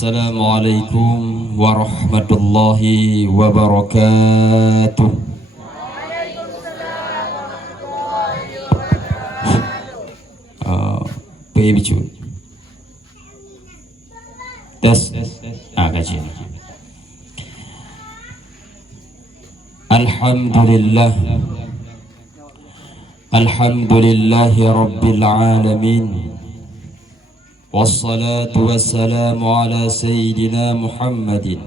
Assalamualaikum warahmatullahi wabarakatuh. Bicu. Tes. Kaji. Alhamdulillah. Alhamdulillahi rabbil alamin. Wassalatu wassalamu ala sayyidina Muhammadin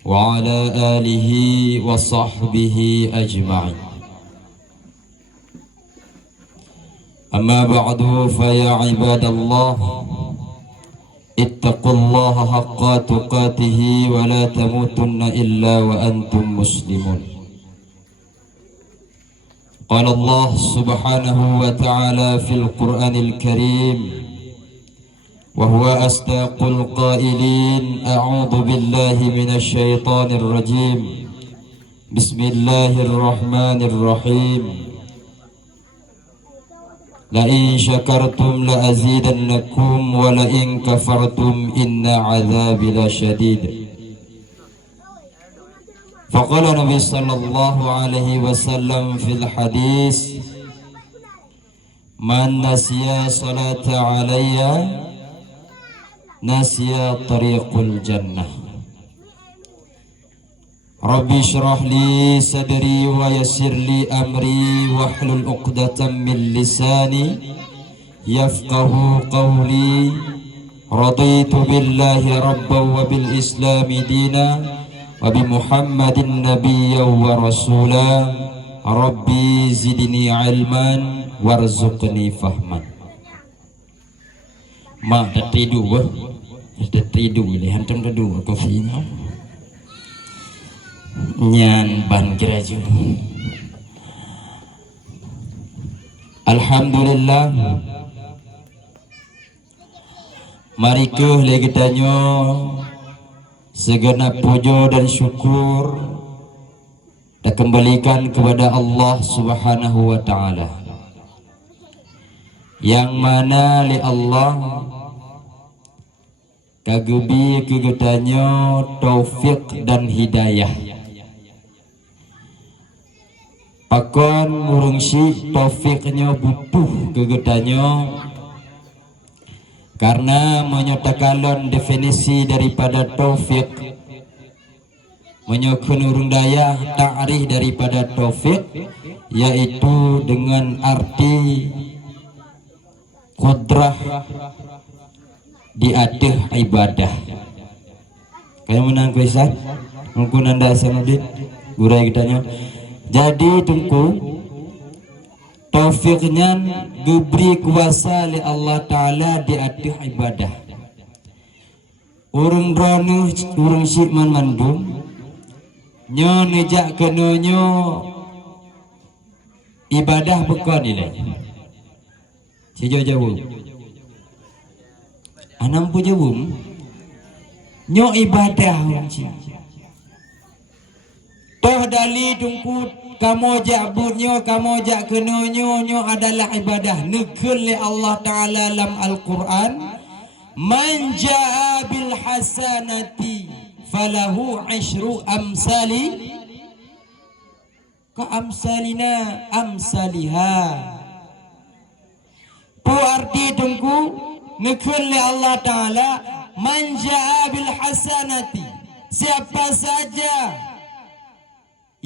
wa ala alihi wa sahbihi ajma'in. Amma ba'du fa ya ibadallah, ittaqullaha haqqa tuqatihi wa la tamutunna illa wa antum muslimun. Qala Allah subhanahu wa ta'ala fil Qur'anil Karim, وهو أصدق القائلين: أعوذ بالله من الشيطان الرجيم، بسم الله الرحمن الرحيم، لئن شكرتم لأزيدنكم ولئن كفرتم إن عذابي لشديد. فقال النبي صلى الله عليه وسلم في الحديث: من نسي صلاة علي nasiya tariqul jannah. Rabbi syrah li sadri wa yassir li amri wahlul 'uqdatam min lisani yafqahu qawli. Raditu billahi rabban wa bil islami dina wa bi Muhammadin nabiyyan wa rasula. Rabbi zidni ilman warzuqni fahman. Mak dah tidur boleh hantam dulu kopi nyan ban geraju. Alhamdulillah, mari lagi tanya segenap puja dan syukur kita kembalikan kepada Allah Subhanahu wa ta'ala, yang mana li Allah kagebi kegetanya taufik dan hidayah. Pakon urung si taufiknya butuh kegetanya, karena menyatakan definisi daripada taufik, menyokun urung daya ta'rif daripada taufik, yaitu dengan arti kudrah di atas ibadah. Kayak menang kuisan mungkin anda sanudin gurai kitanya. Jadi tungku taufiknya diberi kuasa oleh Allah Ta'ala di atas ibadah. Urung dronu urung sikman mandum nyo nejak kenonyo ibadah bukan nilai sejauh jauh anam punya bum nyo ibadah toh dali tungkut kamu jabutnya kamu jak kenonyo nyo adalah ibadah nekul li Allah Ta'ala dalam Al-Quran, man ja'a bil hasanati falahu asyru amsali ka amsalina amsaliha. Pu arti tungku nekul Allah Ta'ala man ja'a bil hasanati, siapa saja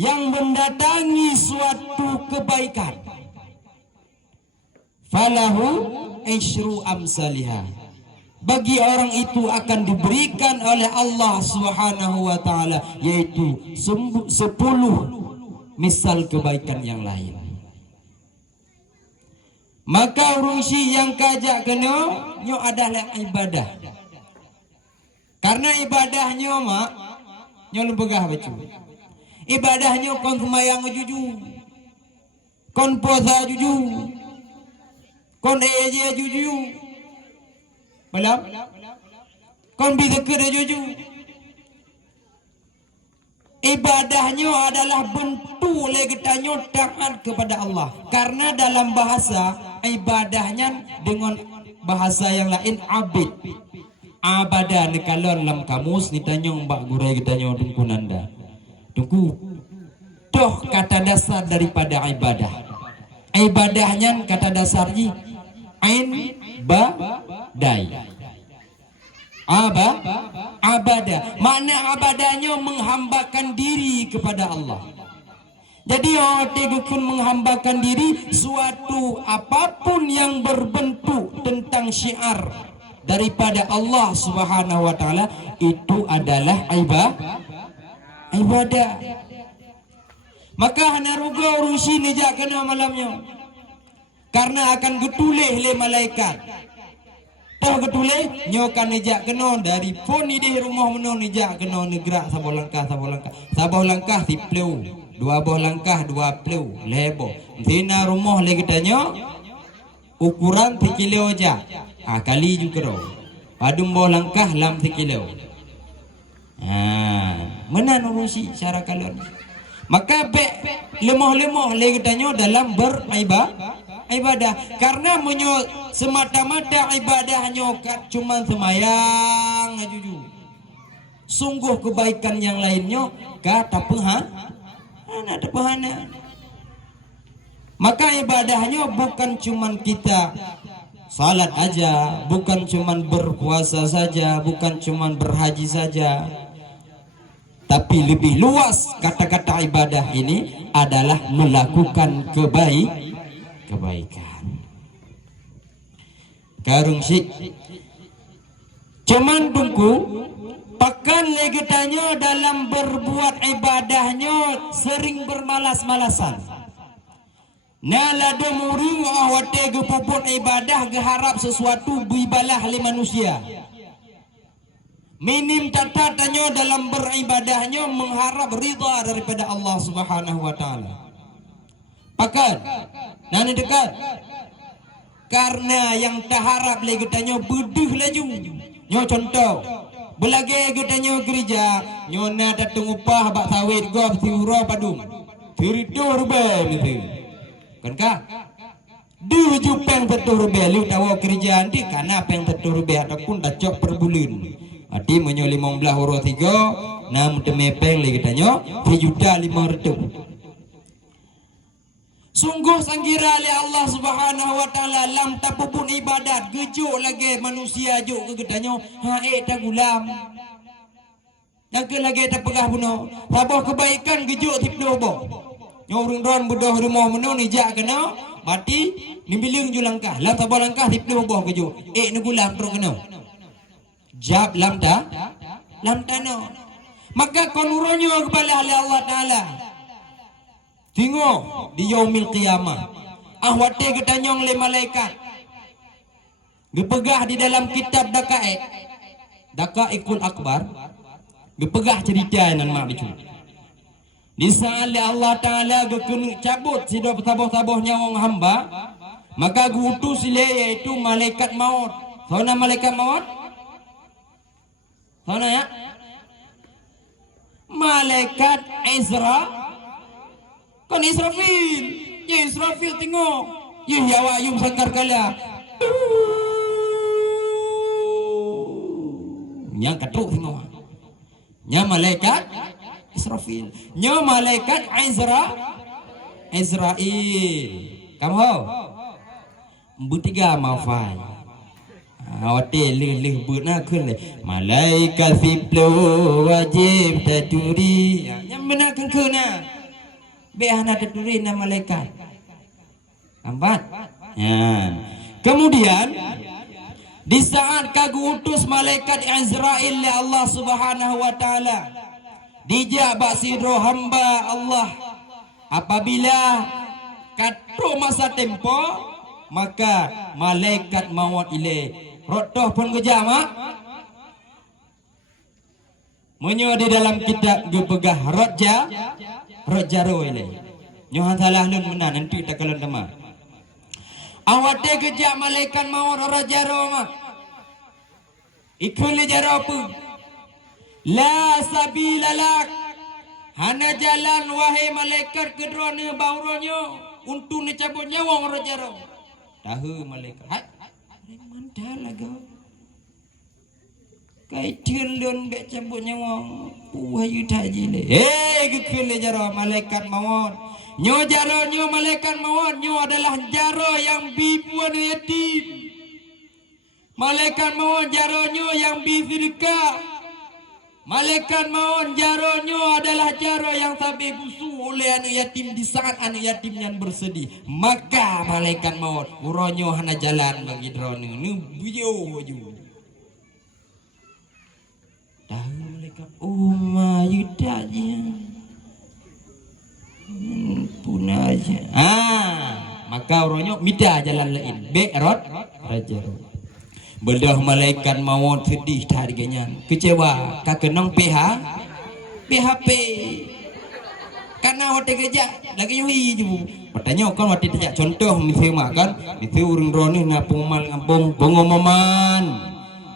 yang mendatangi suatu kebaikan, falahu asyru amsaliha, bagi orang itu akan diberikan oleh Allah Subhanahu wa ta'ala yaitu 10 misal kebaikan yang lain. Maka urusi yang kajak kena nyo adalah ibadah. Karena ibadahnya mak nyo lembegah baca. Ibadahnya kon semayang jujur, kon puasa jujur, kon eje jujur, malam kon bizikir jujur. Ibadahnya adalah bentuk legitannya taat kepada Allah. Karena dalam bahasa ibadahnya dengan bahasa yang lain abid. Abada ni kalon lam kamus ni tanyong mbak gurai tanya tungku nanda. Tungku. Toh kata dasar daripada ibadah. Ibadahnya kata dasarnya ain ba dai. Abada. Makna abadahnya menghambakan diri kepada Allah. Jadi orang tegakun menghambakan diri suatu apapun yang berbentuk tentang syiar daripada Allah Subhanahu wa taala itu adalah ibadah. Maka hana ruga urusi nejak kena malamnya. Karena akan getulih le malaikat. Toh getulih nyokan nejak kena dari pon di rumah meno nejak kena negrak sabah langkah. Sabah langkah tipleu. Dua boh langkah dua pleu lebo. Tina rumah le kitanya ukuran 3 kilo aja. Kali juga roh. Padum boh langkah lam 3 kilo. Menan urusi cara kalon. Maka lemah-lemah le kitanya dalam beribadah. Karena semata-mata ibadahnya cuma semayang ajuju. Sungguh kebaikan yang lainnya kata ada pahana. Maka ibadahnya bukan cuma kita salat aja, bukan cuma berpuasa saja, bukan cuma berhaji saja. Tapi lebih luas kata-kata ibadah ini adalah melakukan kebaikan. Karung sik. Cuman tunggu pakan legetanya dalam berbuat ibadahnya sering bermalas-malasan. Nala domuru awate gepuput ibadah geharap sesuatu bibalah le manusia. Minim catatannya dalam beribadahnya mengharap ridha daripada Allah Subhanahu wa taala. Pakan nani dekat. Karena yang taharap legetanya bedih laju. Nyo contoh belage getanya gereja nyona datang upah bak sawit gob tiura padum tirido rubel itu kan kah du jupeng betul rubel lu tahu gereja nanti karena peng betul rubel ataupun dacok per bulan ati menyo 15 euro 3 nam temepeng le getanya 3.500. Sungguh sanggira oleh Allah Subhanahu wa taala lam tapupun ibadat gejuk lagi manusia juk ke gedanya tak gulam. Yang lagi tak pegah buno. Sabah kebaikan gejuk tipdo boh. Nyorung ron budoh rumah meno ni jak kena mati ni biling ju langkah. Lam sabah langkah tipdo boh gejuk. Ni gulam pro kena. Jab lam tano. Maka konuronyo kepada Allah taala. Tengok di yaumil qiyamah. Ahwate getanyong le malaikat. Gepegah di dalam kitab Daqaiqul Akbar. Gepegah cerita nan mak bicu. Di saat Allah Taala gekun cabut sido tabah-tabahnya wong hamba, maka gutus le yaitu malaikat maut. Sona malaikat maut? Sona ya? Malaikat Izra kan Israfil. Ya Israfil tengok. Ya wayum sangkar kala. Yang katuk tengok. Nya malaikat Israfil. Nya malaikat Israel. Kamu tahu? Bertiga mafai. Awate leh beuna keun le. Malaikat fiplo wajib taturi. Yang benar keuna. Behana tertulis nama malaikat. Nampak? Ya. Kemudian di saat kagu utus malaikat Azrail oleh Allah Subhanahu wa taala dijak baksidro hamba Allah apabila katu masa tempo maka malaikat maut ile rotoh pun gejama menyo di dalam kitab gepegah Rojaro ile. Nyohan salah nun menan nanti tak kalon tema. Awate gejak malaikat maut rojaro mak. Ikun le jaro apa? La sabila lak. Hana jalan wahai malaikat kedrone bauronyo untuk ni cabut nyawa rojaro. Tahu malaikat. Hai. Mandal lagu. Kai tiun bek cabut nyawa puhayu taji le. Gekele jaro malaikat maut. Nyo jaro nyo malaikat maut, nyo adalah jaro yang bibuan yatim. Malaikat maut jaro nyo yang bifirka. Malaikat maut jaro nyo adalah jaro yang tabi busu oleh anak yatim di saat anak yatim yang bersedih. Maka malaikat maut uronyo hana jalan bagi drone nu buyo baju. Tahu malaikat yuda je punah aja. Maka orangnya minta jalan lain. Berot raja. Bedah malaikat maut sedih harganya. Kecewa kakenong PHP. Karena waktu kerja lagi nyuhi je. Bertanya kan waktu kerja contoh misalnya kan itu urang drone na pengumuman pengumuman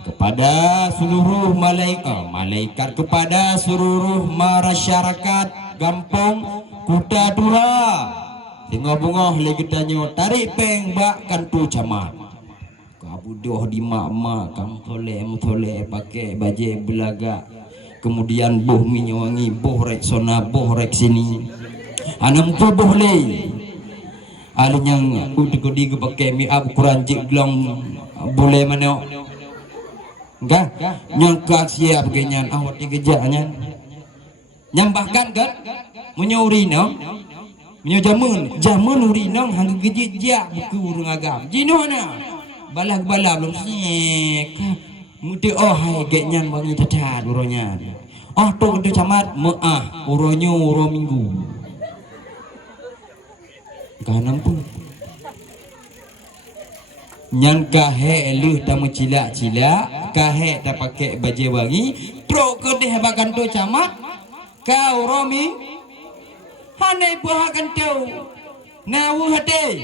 kepada seluruh malaikat kepada seluruh masyarakat Gampong Kuta Dura Singo-bungoh lagi tanya tarik peng bak kantu camat kabudoh di mak-mak kam toleh pakai baju belaga kemudian boh minyawangi boh rek sona boh rek sini anam tu boh leh alinyang udik-udik pakai mi ukuran jiglong boleh mana enggak nyangka siap genyan awak digejaknya nyambahkan kan menyurina jamun urina hang gejejak buku urang agam jinona balag-balag belum sek muti hai genyan wangi dadat uronya tu tu camat meah uronyo uro minggu kanam pun Nyan kahe elu tamu cilak kahe tak pakai baju wangi pro kedeh bakan tu camat kau romi hanai buhakan tu nawu hati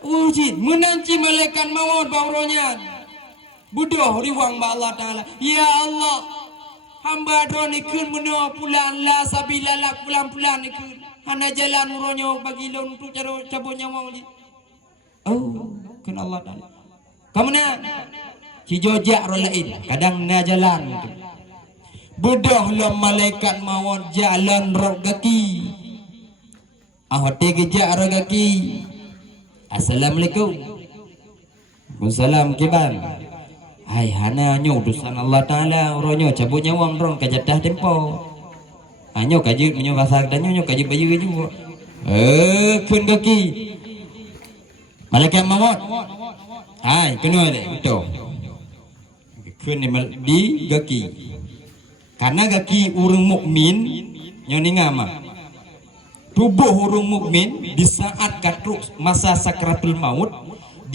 wujud menanci malaikat maut bauronya budoh riwang ba Allah Ta'ala ya Allah hamba drone ikun meno pulan la sabila la pulan ikun hana jalan uronyo bagi lon tu caro cabut nyawang li kan Allah Ta'ala kamana cijojak rolain kadang na jalan budoh lo malaikat maut jalan rogaki ahote gejak rogaki assalamualaikum wassalam kiban hai hana nyo utusan Allah Ta'ala uronyo cabut nyawang rong kajadah tempo nyo kaji menyo kasak dan nyo kaji baju juga kun kaki malaikat maut hai kena le betul kun di kaki karena kaki urang mukmin nyoni ngama tubuh urang mukmin di saat katruk masa sakratul maut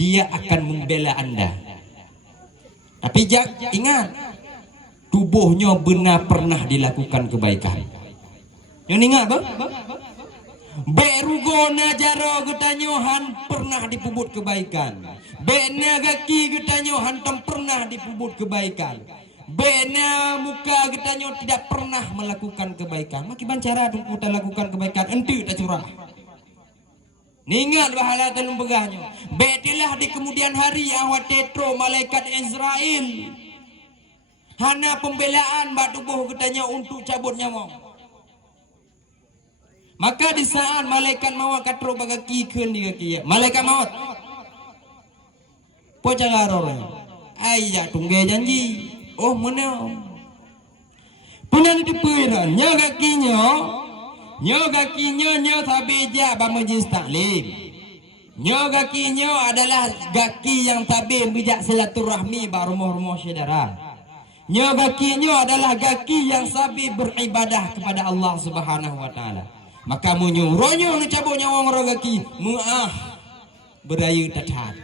dia akan membela Anda tapi ingat tubuhnya benar pernah dilakukan kebaikan nyoni ingat bang Berugona jaro getanyohan pernah dipubut kebaikan. Bena gaki getanyohan tam pernah dipubut kebaikan. Bena muka getanyo tidak pernah melakukan kebaikan. Makiban cara kita lakukan kebaikan ente tak curah. Ningat bahala dalam begahnya. Betilah di kemudian hari awat tetro malaikat Israel. Hana pembelaan bak tubuh getanyo untuk cabut nyawa. Maka di saat malaikat maut katro bagaki keun di kaki malaikat maut po cangaro ayya tungge janji mana punan dipuiran nya gakinya nya tabeja ba majlis taklim nya gakinya adalah gaki yang tabe bijak silaturahmi ba rumah-rumah saudara nya gakinya adalah gaki yang sabi beribadah kepada Allah Subhanahu wa taala. Maka munyuronyo ngecabut nyawang rogaki muah berayu tatat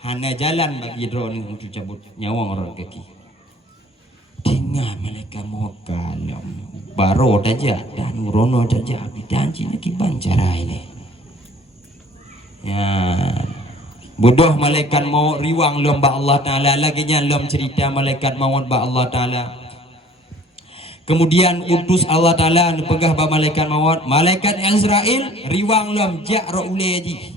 hana jalan bagi drone untuk cabut nyawang rogaki tinggal mereka mau kalam baro saja dan urono saja dijanji lagi bancara ini ya bodoh malaikat mau riwang lomba Allah Ta'ala lagi nya lom cerita malaikat maut ba Allah Ta'ala. Kemudian utus Allah Ta'ala pegah ba malaikat maut malaikat Israel riwang lom ja'ra uleji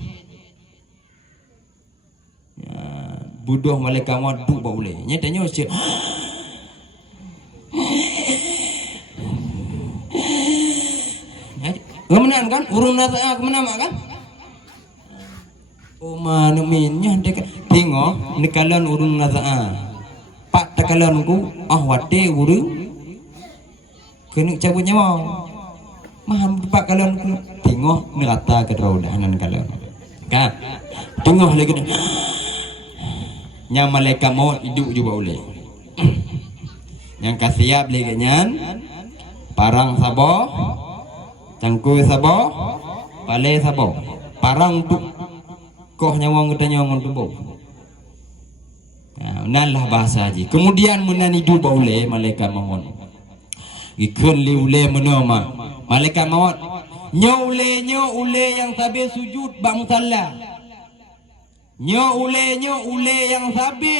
ya budoh malaikat maut du ba ule nyatanya Kemenan kan? Urung nata kemenan kan? Oh mana minnya dekat tengok nekalan urung nata. Pak takalan ku wate urung kena cabut nyawa. Maham pak kalon ku tengok nerata ke raudanan kalon. Kan? Tengok lagi yang malaikat maut hidup juga boleh. Yang kasiap lagi nyan parang sabo cangkui sabo pale sabo parang tu koh nyawang kita nyawang tubuh. Nah, lah bahasa haji. Kemudian menani hidup boleh malaikat maut. Ikun li ule menoma malaikat maut nyo ule yang sabi sujud bang musalla. Nyo ule yang sabi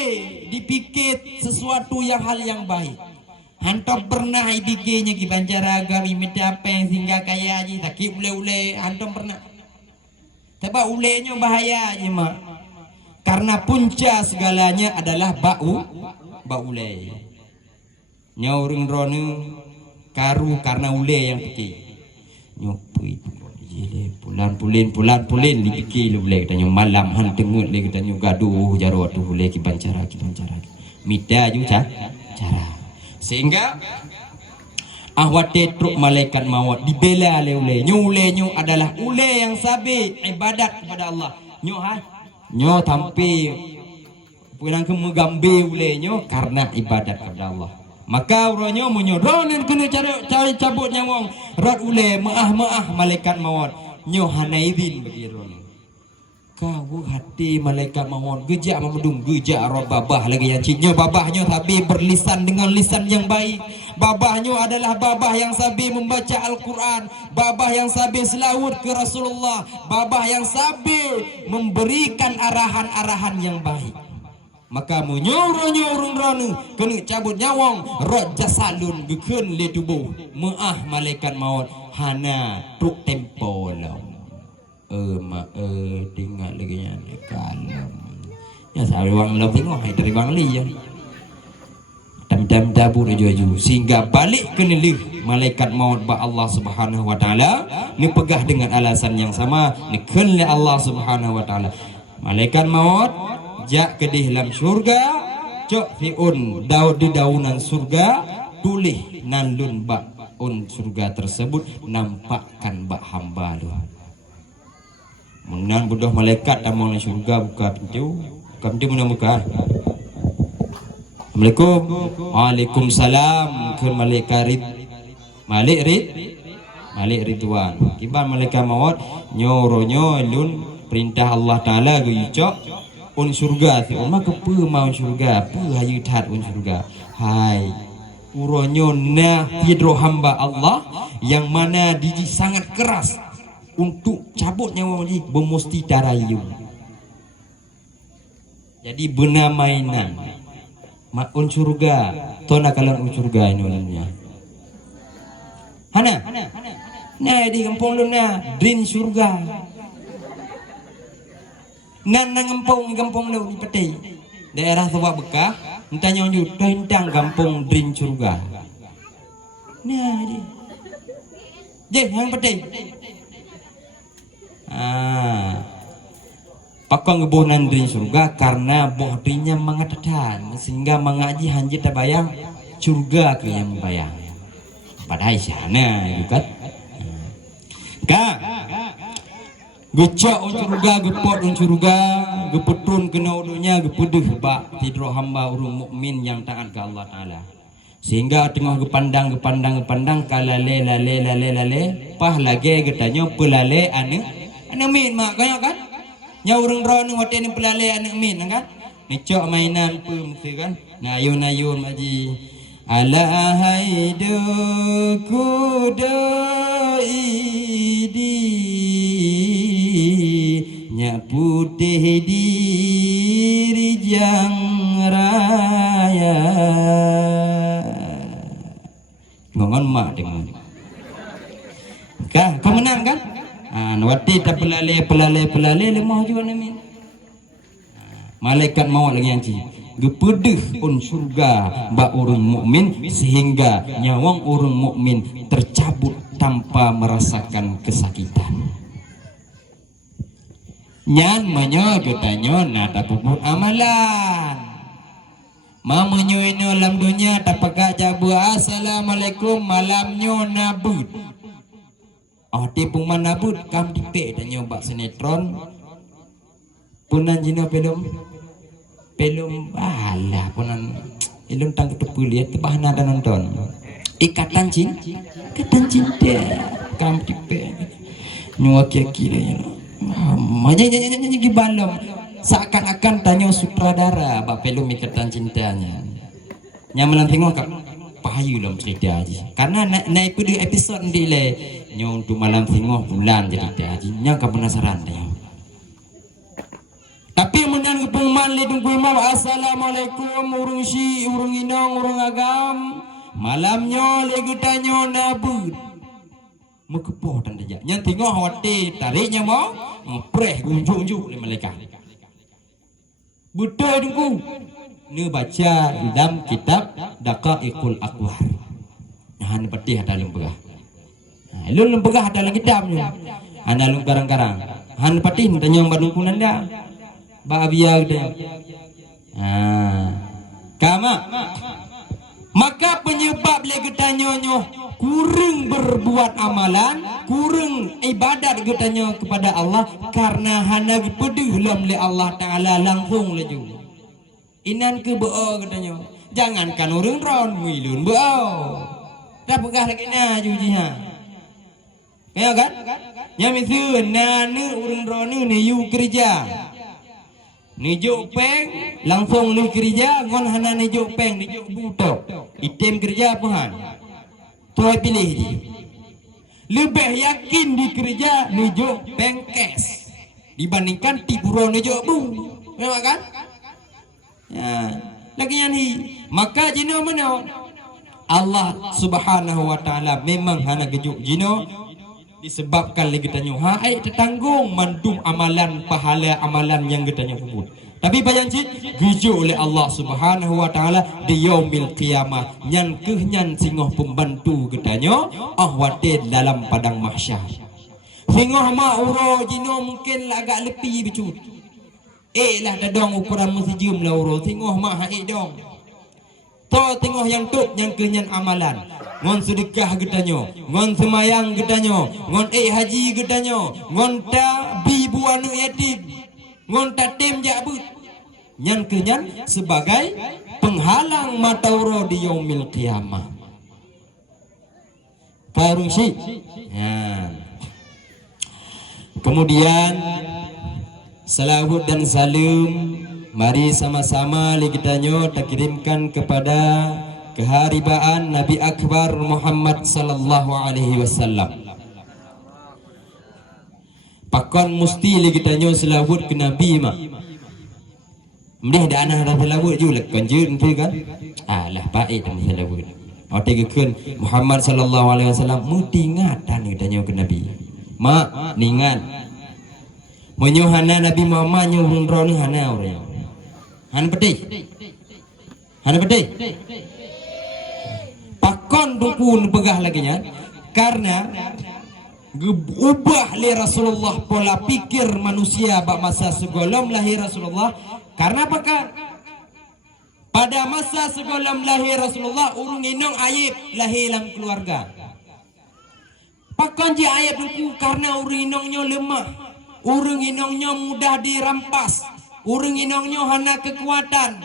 dipikir sesuatu yang hal yang baik. Hantam pernah idiknya ki Banjaragam imita apa yang sehingga kaya aja sakit ule hantam pernah. Tapi ulenya bahaya aja mak. Karena punca segalanya adalah bau ule. Nyo urang drone karu karena ule yang pikir. Nyopui pulan dipikir boleh katanya malam han tengut le katanya gaduh jaro tu boleh ki bancara mita juga cara sehingga ahwate truk malaikat maut dibela oleh ule adalah ule yang sabi ibadat kepada Allah nyo tampi pulang ke megambe ule karena ibadat kepada Allah. Maka uronyo munyodonen kena cari cabut nyawang rot ule maah malaikat maut nyo hanaidin bagi uronyo. Kau hati malaikat maut gejak memedung gejak roh babah lagi yang cinya babahnya tapi berlisan dengan lisan yang baik. Babahnya adalah babah yang sabi membaca Al-Quran, babah yang sabi selawat ke Rasulullah, babah yang sabi memberikan arahan-arahan yang baik. Maka urung ronu kena cabut nyawang rot jasalun gekun le tubuh maah malaikat maut hana truk tempo lau tinggal lagi nya kalem ya sawi wang lau tengok hai dari wang li ya tam dabur aju sehingga balik kena lih malaikat maut ba Allah Subhanahu wa taala ni pegah dengan alasan yang sama ni kun le Allah Subhanahu wa taala malaikat maut jak ke dalam surga cok fiun daud di daunan surga tulih nandun bak un surga tersebut nampakkan bak hamba lu menan budak malaikat tamang surga buka pintu mana buka. Assalamualaikum. Waalaikumsalam ke malaikat Malik Ridwan kibar malaikat maut nyoronyo lun perintah Allah taala ge cok un surga tu maka pu mau surga pu hayu tat un surga hai uronyo na hidro hamba Allah yang mana diji sangat keras untuk cabut nyawa ji bermusti darayu jadi benar mainan mak un surga tona kalan un surga ini ulunnya hana nah di kampung lu na drin surga nan kampung lu di peti daerah Tua Bekah entahnya onju tentang kampung drin surga nah je yang peti pakong kebunan drin surga karena bohrinya mengatakan sehingga mengaji hanjit tabayang surga ke yang bayang pada sana juga gecak surga gepot surga gepetun kena udunya gepedeh bak tidro hamba urung mukmin yang taat ke Allah taala sehingga tengah gepandang lale pah lagi getanya pelale ane min mak kaya kan nya urang ron wate ni pelale ane min kan nicok mainan pem kan ngayun maji ala haidu kudaidi nya putih diri jang raya ngongon mak dengan kah kau menang kan wati tak pelale lemah juga namin malaikat maut lagi yang ci gepedeh un surga ba urang mukmin sehingga nyawang urang mukmin tercabut tanpa merasakan kesakitan. Nyan menyo jutanya nada puput amalan. Mamanyo ino alam dunia tapagak jabu assalamualaikum malamnyo nabut. Oh tipung manabut kam dipe dan nyoba sinetron. Punan jino pelum ala punan ilum tang ketepu lihat tebah nada nonton. Ikatan cinta kam dipe nyuak kira-kira ya. Nyanyi gibalom seakan-akan tanya sutradara bak film ikatan cintanya. Yang melang tengok kak payu dalam cerita aja. Karena naik di episode ni le nyo untuk malam tengok bulan jadi aja. Yang kau penasaran dia. Tapi menang kepengman le tunggu mau assalamualaikum urung si urung inong urung agam malamnya le getanyo nabut. Mekepoh dan dia. Yang tengok hotel tariknya mau preh gunjuk-gunjuk le malaikat. Betul tunggu. Ni baca dalam kitab Daqaiqul Aqwar. Nah, han patih ada lembegah. Nah, lu lembegah ada lagi kitabnya. Ana lu garang-garang. Han patih tanya badung kunanda. Ba biya dia. Kama. Maka penyebab lagi tanyonyo kurang berbuat amalan, kurang ibadat katanya kepada Allah karena hana pedih lam li Allah Taala langsung laju. Inan ke beo katanya. Jangankan urang ron milun beo. Dah pegah lagi na jujiha. Ya kan? Nya misu nanu urang ron ni yu kerja. Ni jopeng langsung lu kerja ngon hana ni jopeng ni jop buto. Item kerja apa han? Tuai pilih je. Lebih yakin di kerja nujuk pengkes dibandingkan tiburon nujuk bu. Memang kan? Ya. Lagi yang ni. Maka jino mana? Allah Subhanahu wa taala memang hana gejuk jino disebabkan lagi tanya hai tertanggung mandum amalan pahala amalan yang kita nyebut. Tapi bayang cik gejuk oleh Allah Subhanahu wa taala di yaumil qiyamah nyan kehnyan singoh pembantu katanya ahwate dalam padang mahsyar. Singoh ma uro jino mungkin agak lepi becut. Lah dadong ukuran musijum lah uro singoh ma hai dong. To tengok yang tuk yang kehnyan amalan. Ngon sedekah getanyo, ngon semayang getanyo, ngon haji getanyo, ngon ta bibu anu yatim, ngon ta tem jabut. Nyan kenyan sebagai penghalang matauro di yaumil qiyamah. Parung si. Ya. Kemudian salawat dan salam mari sama-sama kita tak kirimkan kepada keharibaan Nabi Akbar Muhammad sallallahu alaihi wasallam. Pakon musti lagi tanya selawat ke Nabi mak. Mendih dah anak dah selawat je lah kanjun tu kan. Alah baik dah selawat. Otak keun Muhammad sallallahu alaihi wasallam mutingat dan tanya ke Nabi. Mak ningat. Menyuhana Nabi Muhammad nyuhun ron hana orang. Han pedih. Han pedih. Pakon dukun pegah lagi nya karena ubah li Rasulullah pola pikir manusia bak masa segolom lahir Rasulullah karena apakah pada masa segolom lahir Rasulullah urung inong aib lahir dalam keluarga. Pakon je aib duku karena urung inongnya lemah, urung inongnya mudah dirampas, urung inongnya hana kekuatan.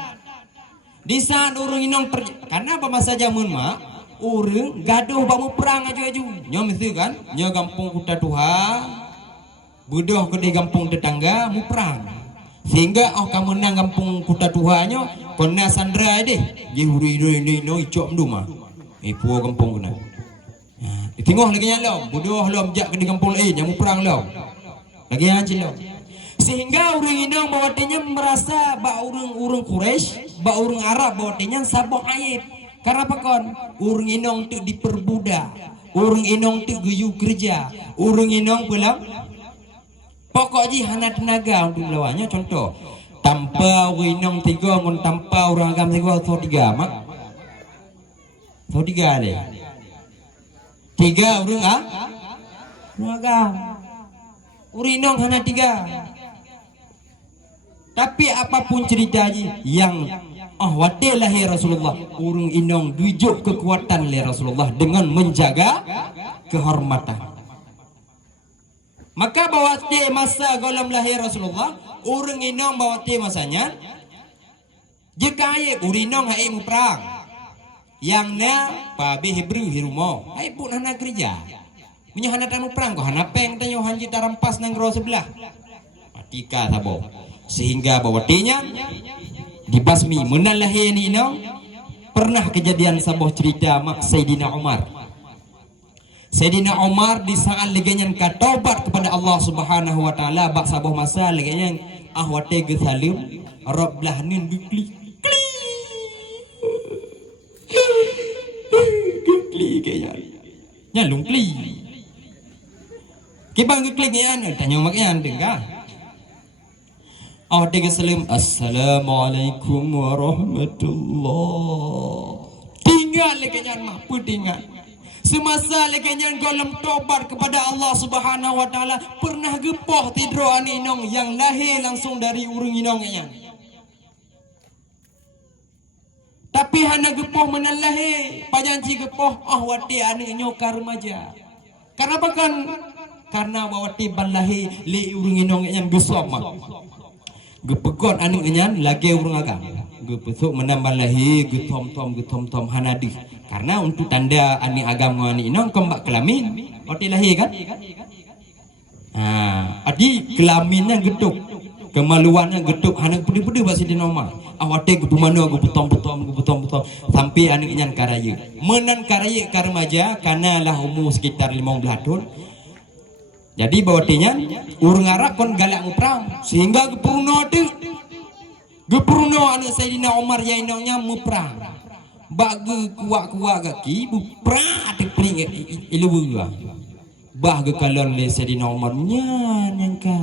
Di saat urung inong karena apa masa jamun mak urang gaduh bamu perang aju-aju. Nyo mesti kan, nyo kampung kuta tuha budoh ke di kampung tetangga mu perang. Sehingga kamu nang kampung kuta tuha nyo kena sandra deh. Ye huri ini no icok mduma. Puo kampung kena. Tengok lagi yang lo, budoh lo jak ke di kampung lain yang mu perang lo. Lagi yang cilo. Sehingga urang inong bawatnya merasa ba urang Quraisy, ba urang Arab bawatnya sabok aib. Karena apa kon? Urang inong tu diperbudak, urang inong tu guyu kerja, urang inong pulang. Pokok ji hana tenaga untuk melawannya. Contoh, tanpa inong tiga, ngon tanpa orang agam tiga, atau tiga mak, atau tiga deh. Tiga urang agam. Urinong hana tiga. Tapi apapun ceritanya yang wate lahir Rasulullah, urung inong dujuk kekuatan lahir Rasulullah dengan menjaga kehormatan. Maka bawate masa golam lahir Rasulullah, urung inong bawate masanya jika ayat urinong hai mu perang. Yang na pabe Hebrew hirumo. Hai pun hana kerja. Punya hana tamu perang ko hana peng tanyo hanji tarampas nang ro sebelah. Patika sabo. Sehingga bawatinya dibasmi menalahi ni inong. Pernah kejadian sabuh cerita mak Sayyidina Umar. Sayyidina Umar di saat legenyan katobat kepada Allah Subhanahu wa taala bak sabuh masa legenyan ahwate gesalim rablah nin dukli. Kli kaya. Nyalung kli. Kibang klik yan, tanya makyan dengar. Ahwate gesalim assalamualaikum warahmatullah. Tinggal legenyan mah tinggal. Semasa legenyan golem tobat kepada Allah Subhanahu wa taala pernah gepoh tidro ani inong yang lahir langsung dari urung inong nya. Tapi hana gepoh menalahi pajanci gepoh ahwati ani inyo karmaja. Karena bahkan karena bawati balahi li urung inong nya besoma. Gepegon ani nya lagi urung agam. Gepesuk menambah lahi getom-tom hanadi. Karena untuk tanda ani agama ani inong kembak kelamin. Wati lahi kan? Adi kelaminnya geduk. Kemaluannya geduk hana pedi-pedi bak Sayyidina Umar. Awate gepumano gebutom-butom sampai ani nyan karaya. Menan karaya karmaja karena lah umur sekitar 15 tahun. Jadi bawatinya urung arak kon galak muprang sehingga gepurno tu. Gepurno anak Sayyidina Umar yang inongnya muprang. Bagi kuat-kuat kaki buprang ada pering ilu gua. Bah ge kalon le Sayyidina Umar nyan ka.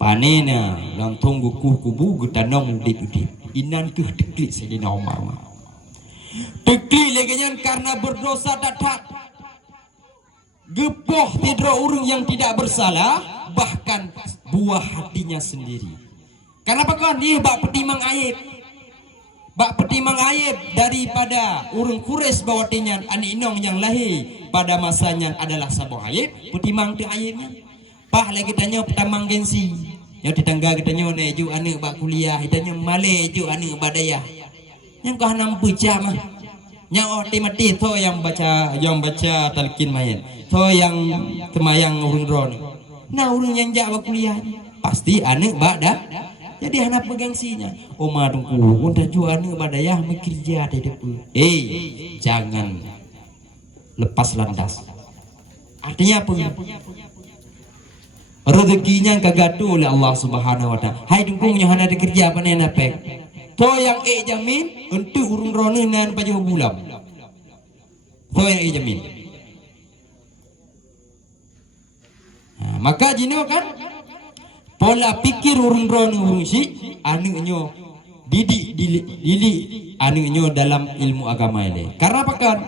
Panena lang tunggu kubu getanong dik-dik. Inan ke deklik Sayyidina Umar. Deklik legenyan karena berdosa datat. Gepoh tidro urung yang tidak bersalah, bahkan buah hatinya sendiri. Karena apa kan dia bak petimang aib. Bak petimang aib daripada urung Quraisy bawatinya ani inong yang lahir pada masanya adalah sabuh aib, petimang tu aibnya. Pah lagi tanya petamang gengsi. Yang tetangga katanya neju ane bak kuliah, katanya male ju ane badaya. Yang kau nampu jam yang mati to yang baca talqin main. To yang temayang urung ron. Nah urung yang jak bak kuliah pasti ane bak dah. Jadi anak pegangsinya. Oma tunggu, unta ju ane badaya mikirja ada depu. Jangan lepas landas. Artinya apa? Rezekinya kagatu oleh Allah Subhanahu wa taala. Hai dungkungnya hana ada kerja apa nena pek. To yang jamin untuk urung rone nan paju bulam. To yang jamin. Maka jino kan pola pikir urung rone urung si anu nyo didik anu nyo dalam ilmu agama ini. Karena apa kan?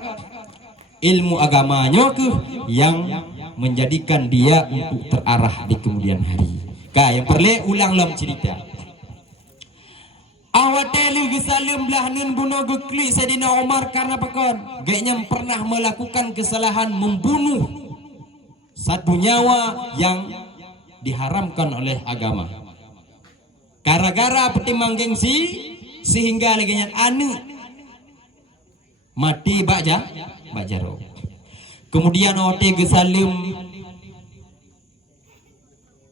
Ilmu agamanya ke yang menjadikan dia untuk terarah di kemudian hari. Yang perlu ulang lam cerita. Awatelu gesalim belah nun bunuh geklik Sayyidina Umar karena pekan gayanya pernah melakukan kesalahan membunuh satu nyawa yang diharamkan oleh agama. Gara-gara pertimbang gengsi sehingga legenyan anu mati bajaro. Kemudian awate gesalim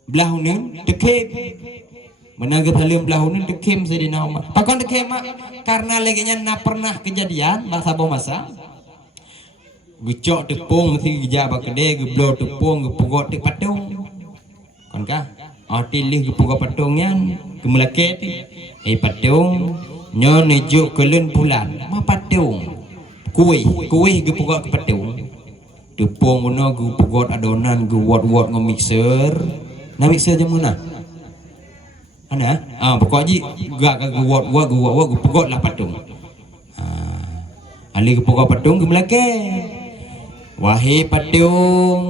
belah nun dekep menaga salim belahun dekem Sayyidina Umar. Pakon dekem karena legenyan na pernah kejadian masa masa. Gecok tepung mesti geja bakede geblo tepung gepugot te patung. Kon ka? Atilih gepugot patungnya kemelake patung nyo nejuk kelen bulan. Ma patung. Kuih gepugot ke patung. Tepung mono gepugot adonan gewot-wot nge-mixer. Na mixer jam mana? Ana pokoknya gak gewot pegot lah patung. Ali ke pokok patung ke melake. Wahai patung,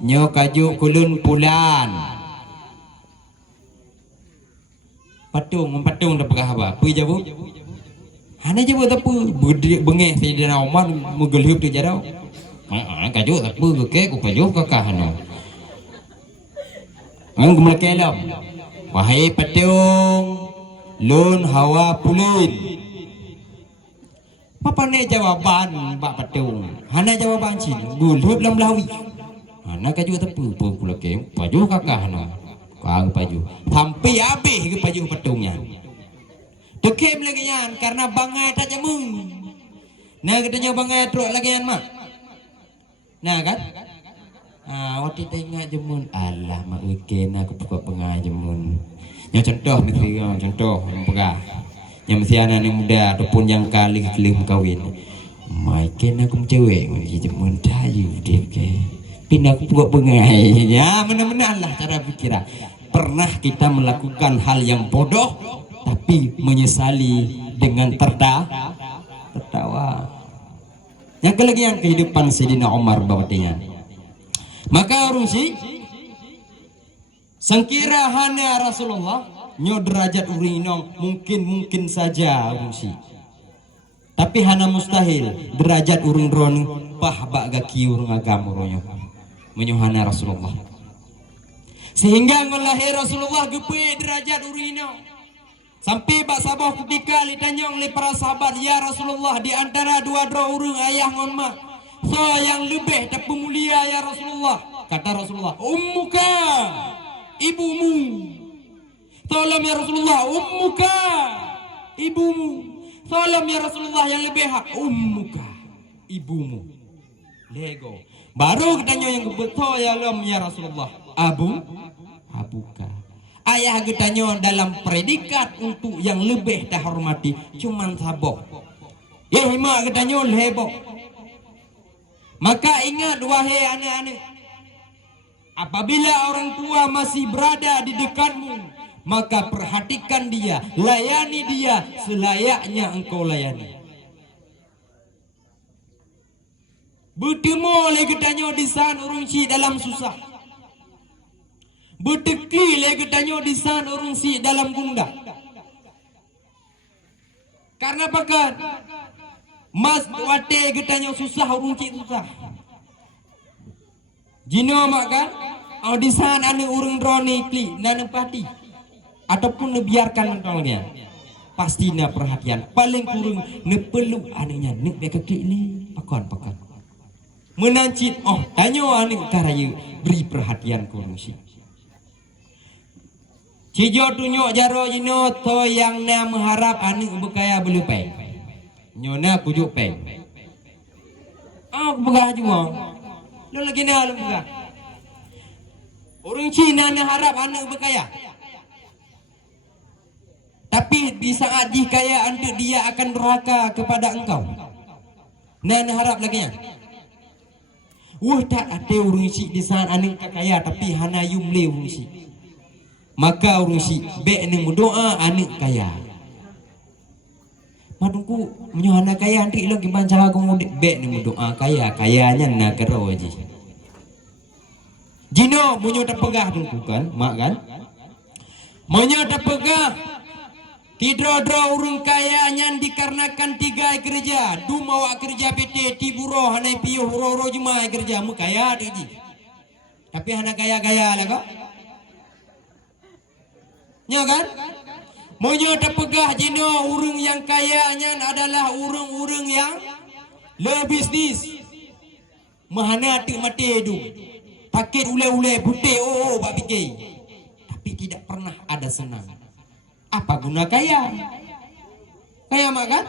nyo kaju kulun pulan. Patung dah pegah apa? Apa je bu? Hana je bu tak apa? Bengeh Sayyidina Umar menggelhip tu jarau. Kaju tak apa ke? Ku kaju kakak hana. Ang melake lam. Wahai patung, lun hawa pulin. Apa ni jawaban bak patung? Hana jawaban cin. Gulhip lam lawi. Hana kaju tak apa? Pula ke? Kaju kakak hana. Kang paju sampai habis ke paju patungnya dekem lagi yan karena bangai tak jamu nah katanya bangai teruk lagi yan mak nah kan waktu tengok jemun alah mak weekend aku buka pengai jemun yang contoh misalnya contoh pegah yang mesti anak yang muda ataupun yang kali kelim kawin weekend aku cewek jemun tayu dia ke pindah ke buat pengai ya mana-mana lah cara pikiran. Pernah kita melakukan hal yang bodoh tapi menyesali dengan tertawa. Yang kelegian kehidupan Sayyidina Umar bawatinya. Maka urusi sangkira hana Rasulullah nyo derajat urinong mungkin saja urusi. Tapi hana mustahil derajat urung ron pah bak gaki urung agama ronyo. Menyuhana Rasulullah sehingga ngelahir Rasulullah gepe derajat urino sampai bak sabah ketika ditanya oleh para sahabat ya Rasulullah di antara dua urang ayah ngon mak so yang lebih tak mulia ya Rasulullah kata Rasulullah ummuka ibumu tolong ya Rasulullah ummuka ibumu tolong ya Rasulullah yang lebih hak ummuka ibumu lego. Baru katanya yang betul ya lam ya Rasulullah abuka. Ayah katanya dalam predikat untuk yang lebih dah hormati cuman sabok. Ya mak katanya lebok. Maka ingat wahai anak-anak, apabila orang tua masih berada di dekatmu, maka perhatikan dia, layani dia selayaknya engkau layani. Bertemu oleh katanya di sana orang si dalam susah. Berteki oleh katanya di sana orang si dalam gundah. Karena pakat mas wate katanya susah orang si susah. Jino makan di sana ane orang drone kli nana pati ataupun nebiarkan mentang dia. Pasti na perhatian paling kurang ne perlu anenya ne mereka kli ni pakan. Menancit tanya anak karaya beri perhatian korusi. Cijo tunjuk jaro jino to yang na mengharap anak berkaya berlepai. Nyona kujuk peng. Begah cuma. Lo lagi na lo begah. Orang Cina na harap anak berkaya. Tapi di saat jikaya untuk dia akan durhaka kepada engkau. Na harap lagi ya. Tak ada orang si di sana anak kaya tapi hana yumle orang si. Maka orang si be ni berdoa anak kaya. Madungku menyohana kaya nanti lo gimana cara kamu be ni berdoa kayanya nak kero aja. Jino munyo tak pegah dungku kan, mak kan? Munyo tak pegah. Tidro-dro urung kaya nyan dikarenakan tiga kerja. Du mawa kerja PT tiburo hanai piyo huro jumai kerja mu kaya tadi. Tapi hana kaya-kaya lah kok. Nya kan? Monyo terpegah jino urung yang kaya nyan adalah urung-urung yang le bisnis. Mahana tik mati du. Pakit ule-ule putih bak fikir. Tapi tidak pernah ada senang. Apa guna kaya? Kaya makan?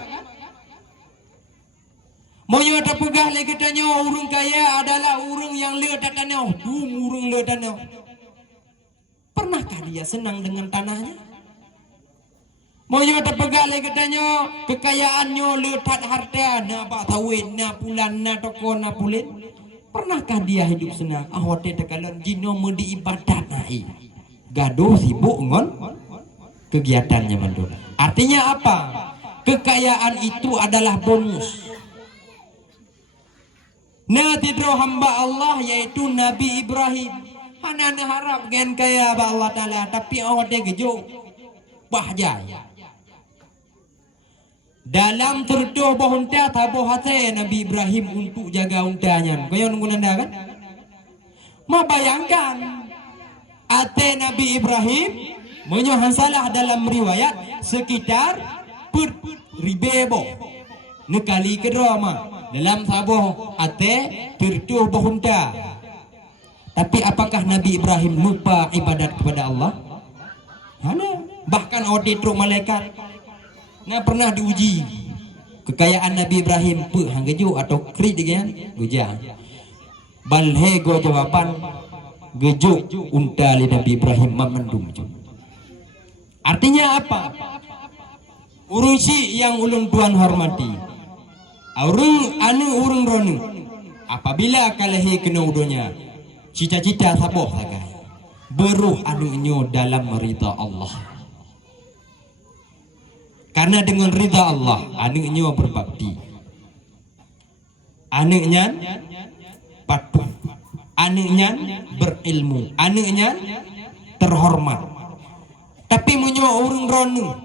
Moyo terpegah lagi tanya urung kaya adalah urung yang le tak tanah. Urung le tanah. Pernahkah dia senang dengan tanahnya? Moyo terpegah lagi tanya kekayaannya le tak harta na bak tawin na pulan na toko na pulin. Pernahkah dia hidup senang? Ahwate tekalan jino mudi ibadat nai. Gaduh sibuk ngon kegiatannya mandul. Artinya apa? Kekayaan itu adalah bonus. Na tidro hamba Allah yaitu Nabi Ibrahim. Hana harap gen kaya ba Allah Taala tapi awak dia gejo. Bahjaya. Dalam terdoh bahunta tabuh hati Nabi Ibrahim untuk jaga untanya. Kau nunggu nanda kan? Ma bayangkan ate Nabi Ibrahim menyohan salah dalam riwayat sekitar per ribebo nekali kedua ma dalam tabuh ate terdoh bahunta. Tapi apakah Nabi Ibrahim lupa ibadat kepada Allah? Hana. Bahkan auditro malaikat nah pernah diuji kekayaan Nabi Ibrahim pu hanggeju atau kri dengan guja balhe go jawaban geju unta li Nabi Ibrahim memendum. Artinya apa? Urusi yang ulun tuan hormati urung anu urung ronu apabila kalahi kena udonya cita-cita saboh sagai beruh anu nyo dalam merita Allah. Karena dengan ridha Allah, anaknya berbakti, anaknya patuh, anaknya berilmu, anaknya terhormat. Tapi menyo orang ronu,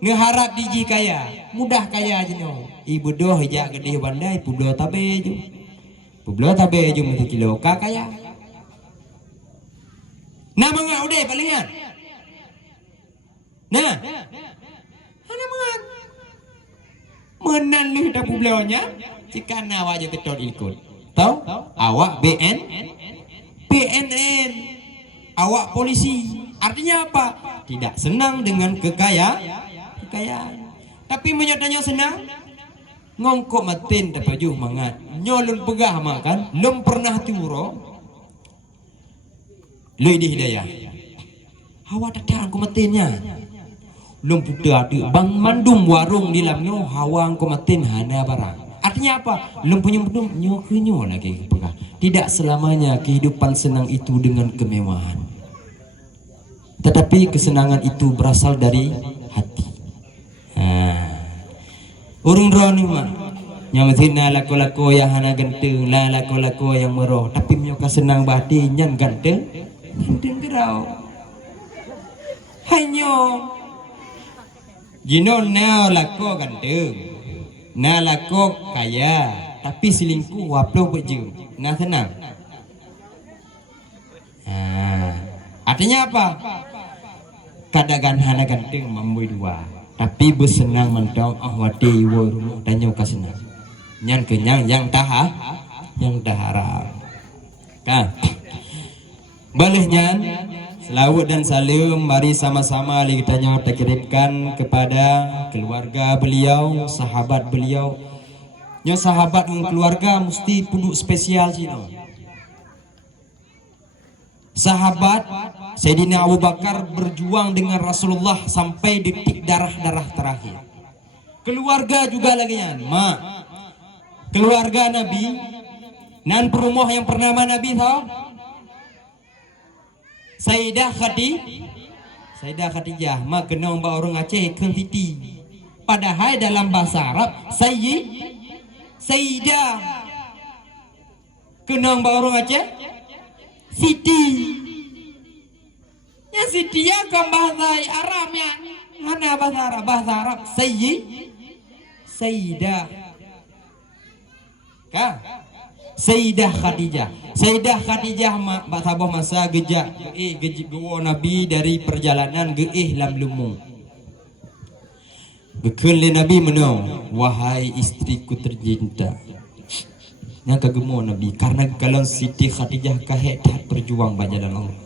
ngeharap diji kaya, mudah kaya aja no. Ibu doh hijak gede bandai, pudo tabe ju, mesti kilo kaya. Nah mengau deh palingan, nah. Menan lu dah publaunya jika nawa aja tetap ikut tahu awak BNN awak polisi artinya apa tidak senang dengan kekayaan tapi menyatanya senang ngongkok matin dapat juh mangat nyolun pegah makan lum pernah turo lu di hidayah awak tak aku matinnya lum puda ada bang mandum warung di dalamnya hawang komatin hana barang. Artinya apa? Lum punya mandum nyo lagi pegah. Tidak selamanya kehidupan senang itu dengan kemewahan. Tetapi kesenangan itu berasal dari hati. Urung roni mah nyamatin lako-lako yang hana ganteng, lako-lako yang meroh. Tapi menyoka senang bahati nyan ganteng gerau. Hanyo Gino na lako ganteng, na lako kaya, tapi selingkuh waplo beju, na senang. Artinya apa? Kadagan hana ganteng mamui dua, tapi bersenang mentau ahwati waru dan nyoka senang. Yang kenyang yang taharap. Kan? Bolehnya. Selawat dan salam mari sama-sama kita kirimkan kepada keluarga beliau, sahabat beliau. Nya sahabat dan keluarga mesti punduk spesial cino. Sahabat Sayyidina Abu Bakar berjuang dengan Rasulullah sampai detik darah-darah terakhir. Keluarga juga lagi keluarga Nabi nan perumoh yang bernama Nabi tahu? Sayyidah Khadijah mak kenong ba orang Aceh keun titi. Padahal dalam bahasa Arab Sayyidah kenong ba orang Aceh Siti. Ya Siti ya kan bahasa Arab ya. Mana bahasa Arab Sayyidah. Kah? Sayyidah Khadijah mak sabah masa gejak gewo Nabi dari perjalanan lam lumung. Bekele Nabi menong, wahai istriku tercinta. Yang kagemo Nabi karena kalau Siti Khadijah kahetat berjuang banyak dalam Allah.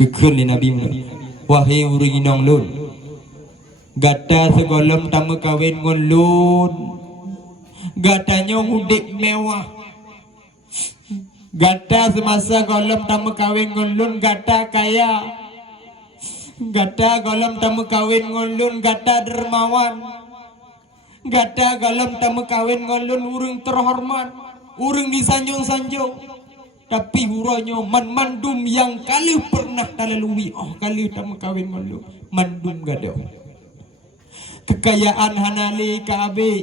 Bekele Nabi menong, wahai urinong lun. Gata segolom tamu kawin ngon lun. Gatanya mudik mewah. Gata semasa golem tamu kawin ngulun gata kaya. Gata golem tamu kawin ngulun gata dermawan. Gata golem tamu kawin ngulun urung terhormat, urung disanjung-sanjung. Tapi huronyo mandum yang kali pernah talalui. Oh kali tamu kawin ngulun mandum gado. Kekayaan hanali kaabe.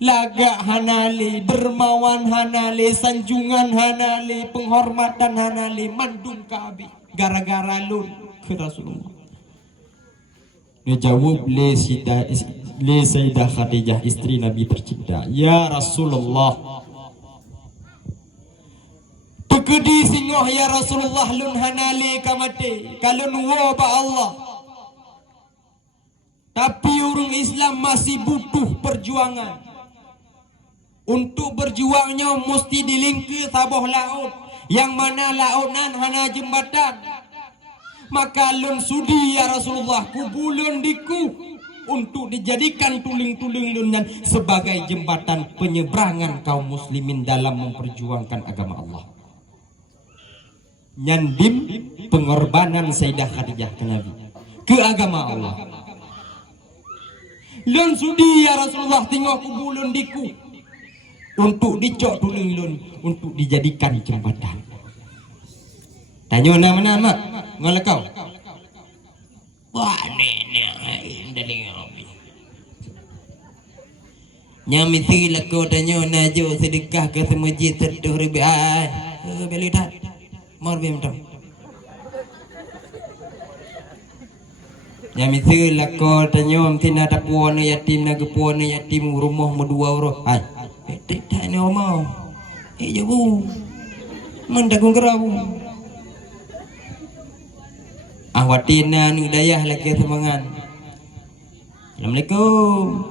Lagak hanale, dermawan hanale, sanjungan hanale, penghormatan hanale, mandung kabi gara-gara lun ke Rasulullah. Dia jawab le Sayyidah Khadijah, istri Nabi tercinta, ya Rasulullah, tekedi singoh ya Rasulullah lun hanale kamate kalun wo ba Allah. Tapi orang Islam masih butuh perjuangan. Untuk berjuangnya mesti dilingki sabuh laut, yang mana lautan hana jembatan. Maka lun sudi ya Rasulullah kubulun diku untuk dijadikan tuling-tuling lunyan sebagai jembatan penyeberangan kaum muslimin dalam memperjuangkan agama Allah. Nyandim pengorbanan Sayyidah Khadijah ke Nabi, ke agama Allah. Lun sudi ya Rasulullah tengok kubulun diku untuk dicok tuling lun, untuk dijadikan jembatan. Tanya nama-nama ngalakau. Wah nenek dari ngapi. Nyami sila kau tanya najo sedekah ke semajid 100 ribu beli dah. Mau beli macam. Nyami sila kau tanya mesti ada puan yatim naga puan yatim rumah dua orang. Tak ni mau. Jago. Mendagung kerau. Ahwatina ni dayah lagi semangat. Assalamualaikum.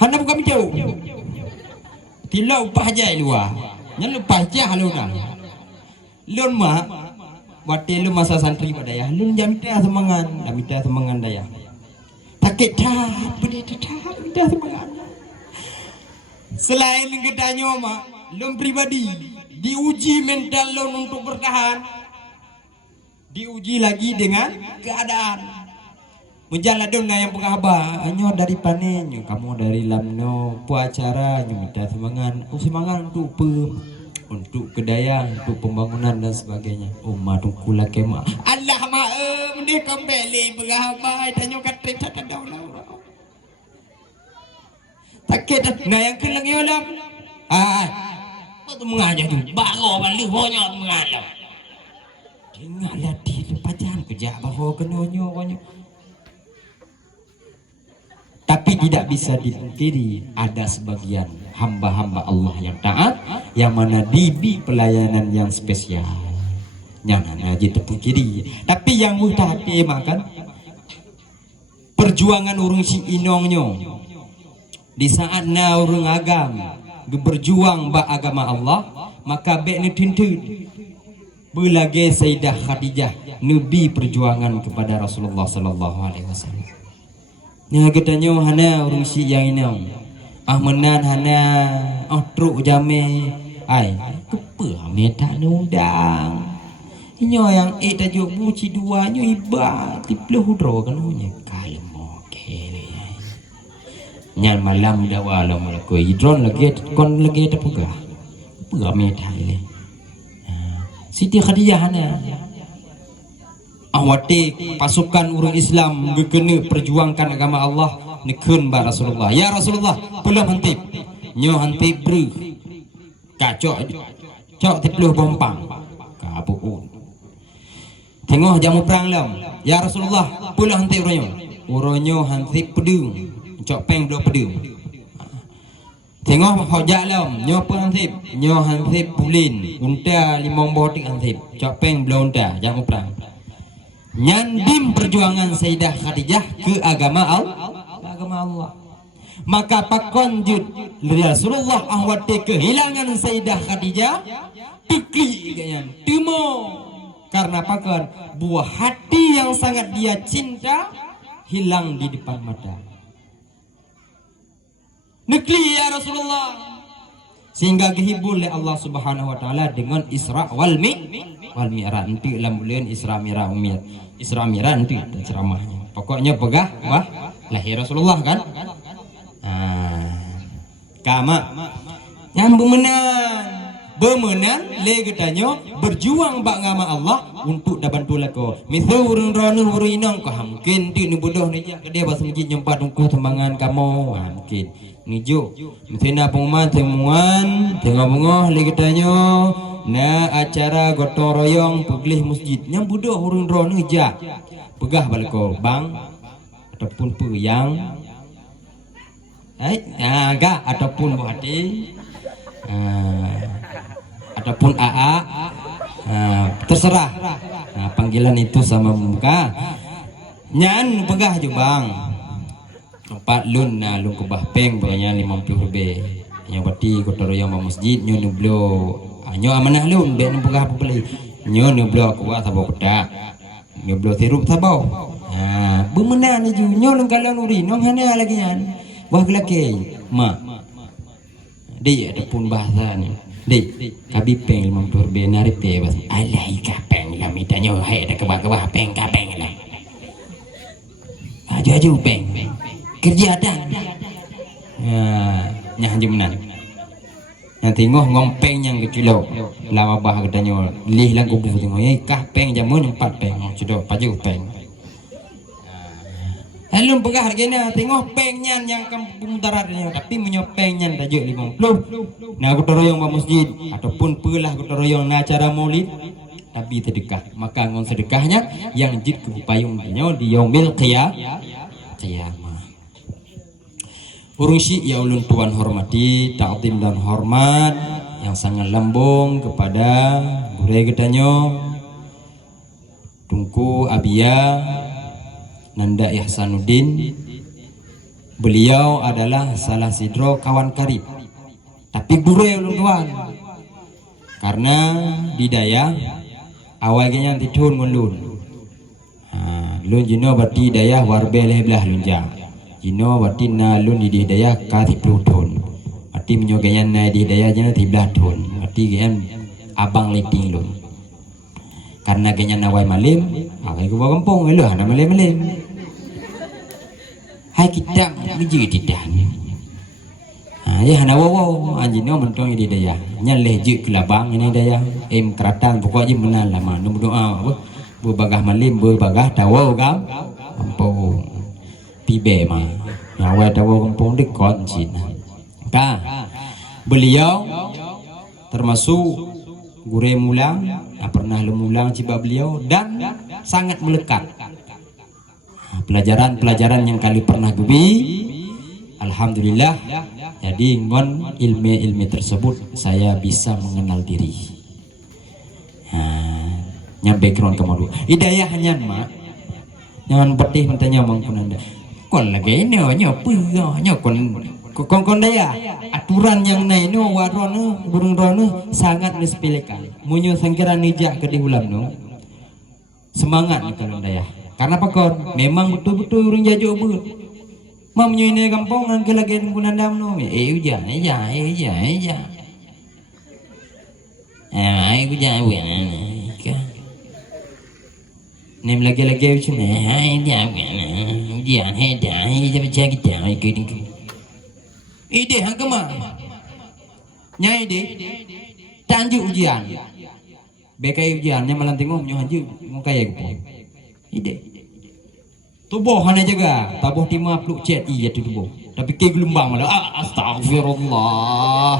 Hana buka mijau. Tilau pahjai luar. Nyan lupa jah lu dah. Lun mak wati lu masa santri padaya. Lun jamita semangat, jamita semangat dayah. Takit dah, benda dah semangat. Selain ketanya mak, lun pribadi diuji mental lun untuk bertahan, diuji lagi dengan keadaan. Menjaladun yang pengahba, anyo dari panenyo, kamu dari lamno, puacara, nyo minta semangat, semangat untuk kedaya, untuk pembangunan dan sebagainya. Umat tungkulah kemak. Allah maem dia kembali pengahba, tanyo katrik tak ada ulah. Takut nah yang kelang yolam. Apa mengajar tu? Baru balik banyak mengalah. Dengarlah di lepajan kerja bahawa kenonyo banyak. Tapi tidak bisa dipungkiri ada sebagian hamba-hamba Allah yang taat, yang mana dibi pelayanan yang spesial. Jangan aja terpungkiri. Tapi yang mutahati makan perjuangan urung si inongnya. Di saat na urung agam berjuang ba agama Allah, maka bek ni tintud belage Sayyidah Khadijah nabi perjuangan kepada Rasulullah sallallahu alaihi wasallam. Ni katanya hana urung si yang inang ahmenan hana truk jame ai kepa meta nundang inyo yang tajuk buci dua nyo iba tiplo hudro kanunya kalem okey nyan malam dawa la mulako hidron lagi kon lagi terpegah pegah meta ile Siti Khadijah hana awate pasukan orang Islam gekena perjuangkan agama Allah nekun ba Rasulullah. Ya Rasulullah, pula hantip. Nyo hantip bre. Kacok. Cok tipluh bompang. Kabuk. Tengok jamu perang lam. Ya Rasulullah, pula hantip ronyo. Uronyo hantip pedung. Cok peng dua pedung. Tengok hojak lam, nyo pun hantip. Nyo hantip pulin. Unta 5 botik hantip. Cok peng belum unta jamu perang. Nyandim perjuangan Sayyidah Khadijah ke agama Allah. Maka pakon jud Rasulullah ahwate kehilangan Sayyidah Khadijah tukli ganyan temo karena pakon buah hati yang sangat dia cinta hilang di depan mata. Nekli ya Rasulullah sehingga dihibur oleh Allah Subhanahu wa taala dengan Isra wal Mi'raj. Nanti dalam bulan Isra Mi'raj nanti ceramahnya. Pokoknya pegah wah lahir Rasulullah kan. Kama yang bemenan Bemenan le getanyo berjuang bak ngama Allah untuk dah bantu lako. Misal urang ranu urang inang ko mungkin ti ni bodoh ni jak dia bas mungkin nyempat ungku tembangan kamu. Mungkin nijo. Misena pengumuman tengah bungoh le getanyo na acara gotong royong peglih masjid. Yang bodoh urang ranu jak. Pegah balko bang ataupun peyang. Agak ataupun buati. Ataupun AA, terserah. Panggilan itu sama muka. Nyan pegah je bang. Empat lun lun kebah peng beranya 50 lebih. Yang berarti kotor yang masjid nyo nublo. Nyo amanah lun be nu pegah apa beli. Nyo nublo kuat sabau kedak. Nublo sirup sabau. Bemenan je nyo nang kalau nuri nong hana lagi nyan. Wah gelake. Mak. Dia ada pun bahasanya. Dek, kabi peng 50 lebih nari pe bas. Alai ka peng lah mitanya hai ada kebah-kebah peng ka peng lah. Aju peng. Kerja dan. Nyah jemnan. Yang tengok ngompeng yang kecil lawa bah katanya lih lang kubu tengok kah peng jamun 4 peng. Sudah paju peng. Helum pegah harganya tengok pengnyan yang kampung daratnya tapi menyopengnya tajuk 50. Nah gotoroyong ba masjid ataupun pelah gotoroyong na acara maulid tapi sedekah maka ngon sedekahnya yang jid kepayung di yaumil qiyamah. Urung syi ya ulun tuan hormati ta'zim dan hormat yang sangat lambung kepada Bure gedanyo Tungku Abia Nanda Ihsanuddin. Beliau adalah salah sidro kawan karib tapi bure ulun tuan karena di daya awalnya ditun ngun lun jino berarti daya warbe leh belah lunja jino berarti na lun di daya ka 30 ton berarti menyoganya na di daya jino 13 ton berarti gen abang leting lun karena genya nawai malim awai ku kampung elu hana malim hai kita miji tidak. Ya hana wow anjino mentong di daya. Nya lehje kelabang ini daya. Keratan pokoknya menal lama. Nu doa apa? Berbagah malim berbagah tawo gam. Kampung. Pibe mah. Nyawa tawo kampung dekon Cina. Beliau termasuk gure mulang, pernah lemulang ciba beliau dan sangat melekat. Pelajaran-pelajaran yang kali pernah gubi alhamdulillah jadi ngon ilmu tersebut saya bisa mengenal diri. Yang background kamu dulu hidayah hanya mak jangan betih mentanya mangkunanda kon lagi ini nyonya kon daya aturan yang naik no warono burung rono sangat disepelekan munyo sangkira nijak ke di ulam no semangat kalau daya. Karena apa kon? Memang betul-betul orang jajo but. Mam nyine kampung ngan kelagi kunan dam no. Uja. Uja bukan. Nem lagi ucune. Uja bukan. Ujian heda. Uja baca kita. Ide hangkema. Nyai de. Tanjuk ujian. Bekai ujiannya malam tengok nyo haju ngokaya gitu. Ide tubuh hanya jaga tabuh 50 cet iya tu tubuh tapi ke gelombang malah astagfirullah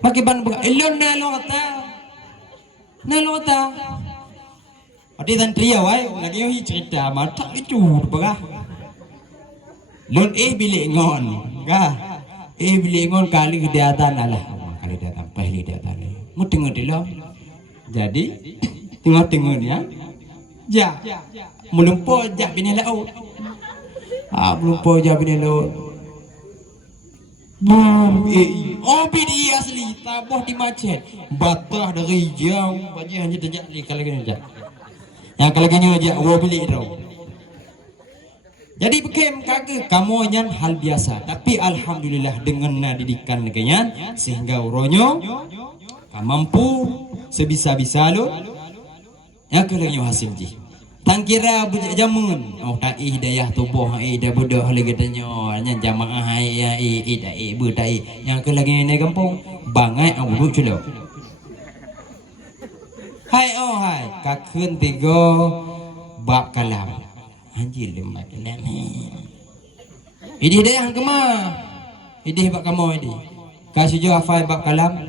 makin ban elon nalota adi dan tria wai lagi yang cerita mata itu bagah lon bilik ngon bilik ngon kali kegiatan alah kali datang pahli datang mu tengok dulu jadi tengok ya melumpuh jak bini laut melumpuh jak bini laut bini asli tabuh di macet batah dari jauh baju hanya terjak kalau gini jak yang kalau gini aja bilik itu jadi bekem kagak kamu nyan hal biasa tapi alhamdulillah dengan didikan kenyan sehingga uronyo mampu sebisa-bisa lo yang kelengnya hasil ji Tangkira bujak jamun. Oh tak hidayah tubuh dah bodoh lagi katanya. Nya jamaah dah bertai. Yang ke lagi ni kampung bangai awak culo. Hai oh hai kakun tiga bab kalam. Anjir lemah kalam ni. Ini hidayah kema. Ini bab kamu ini. Kasih jo hafal bab kalam.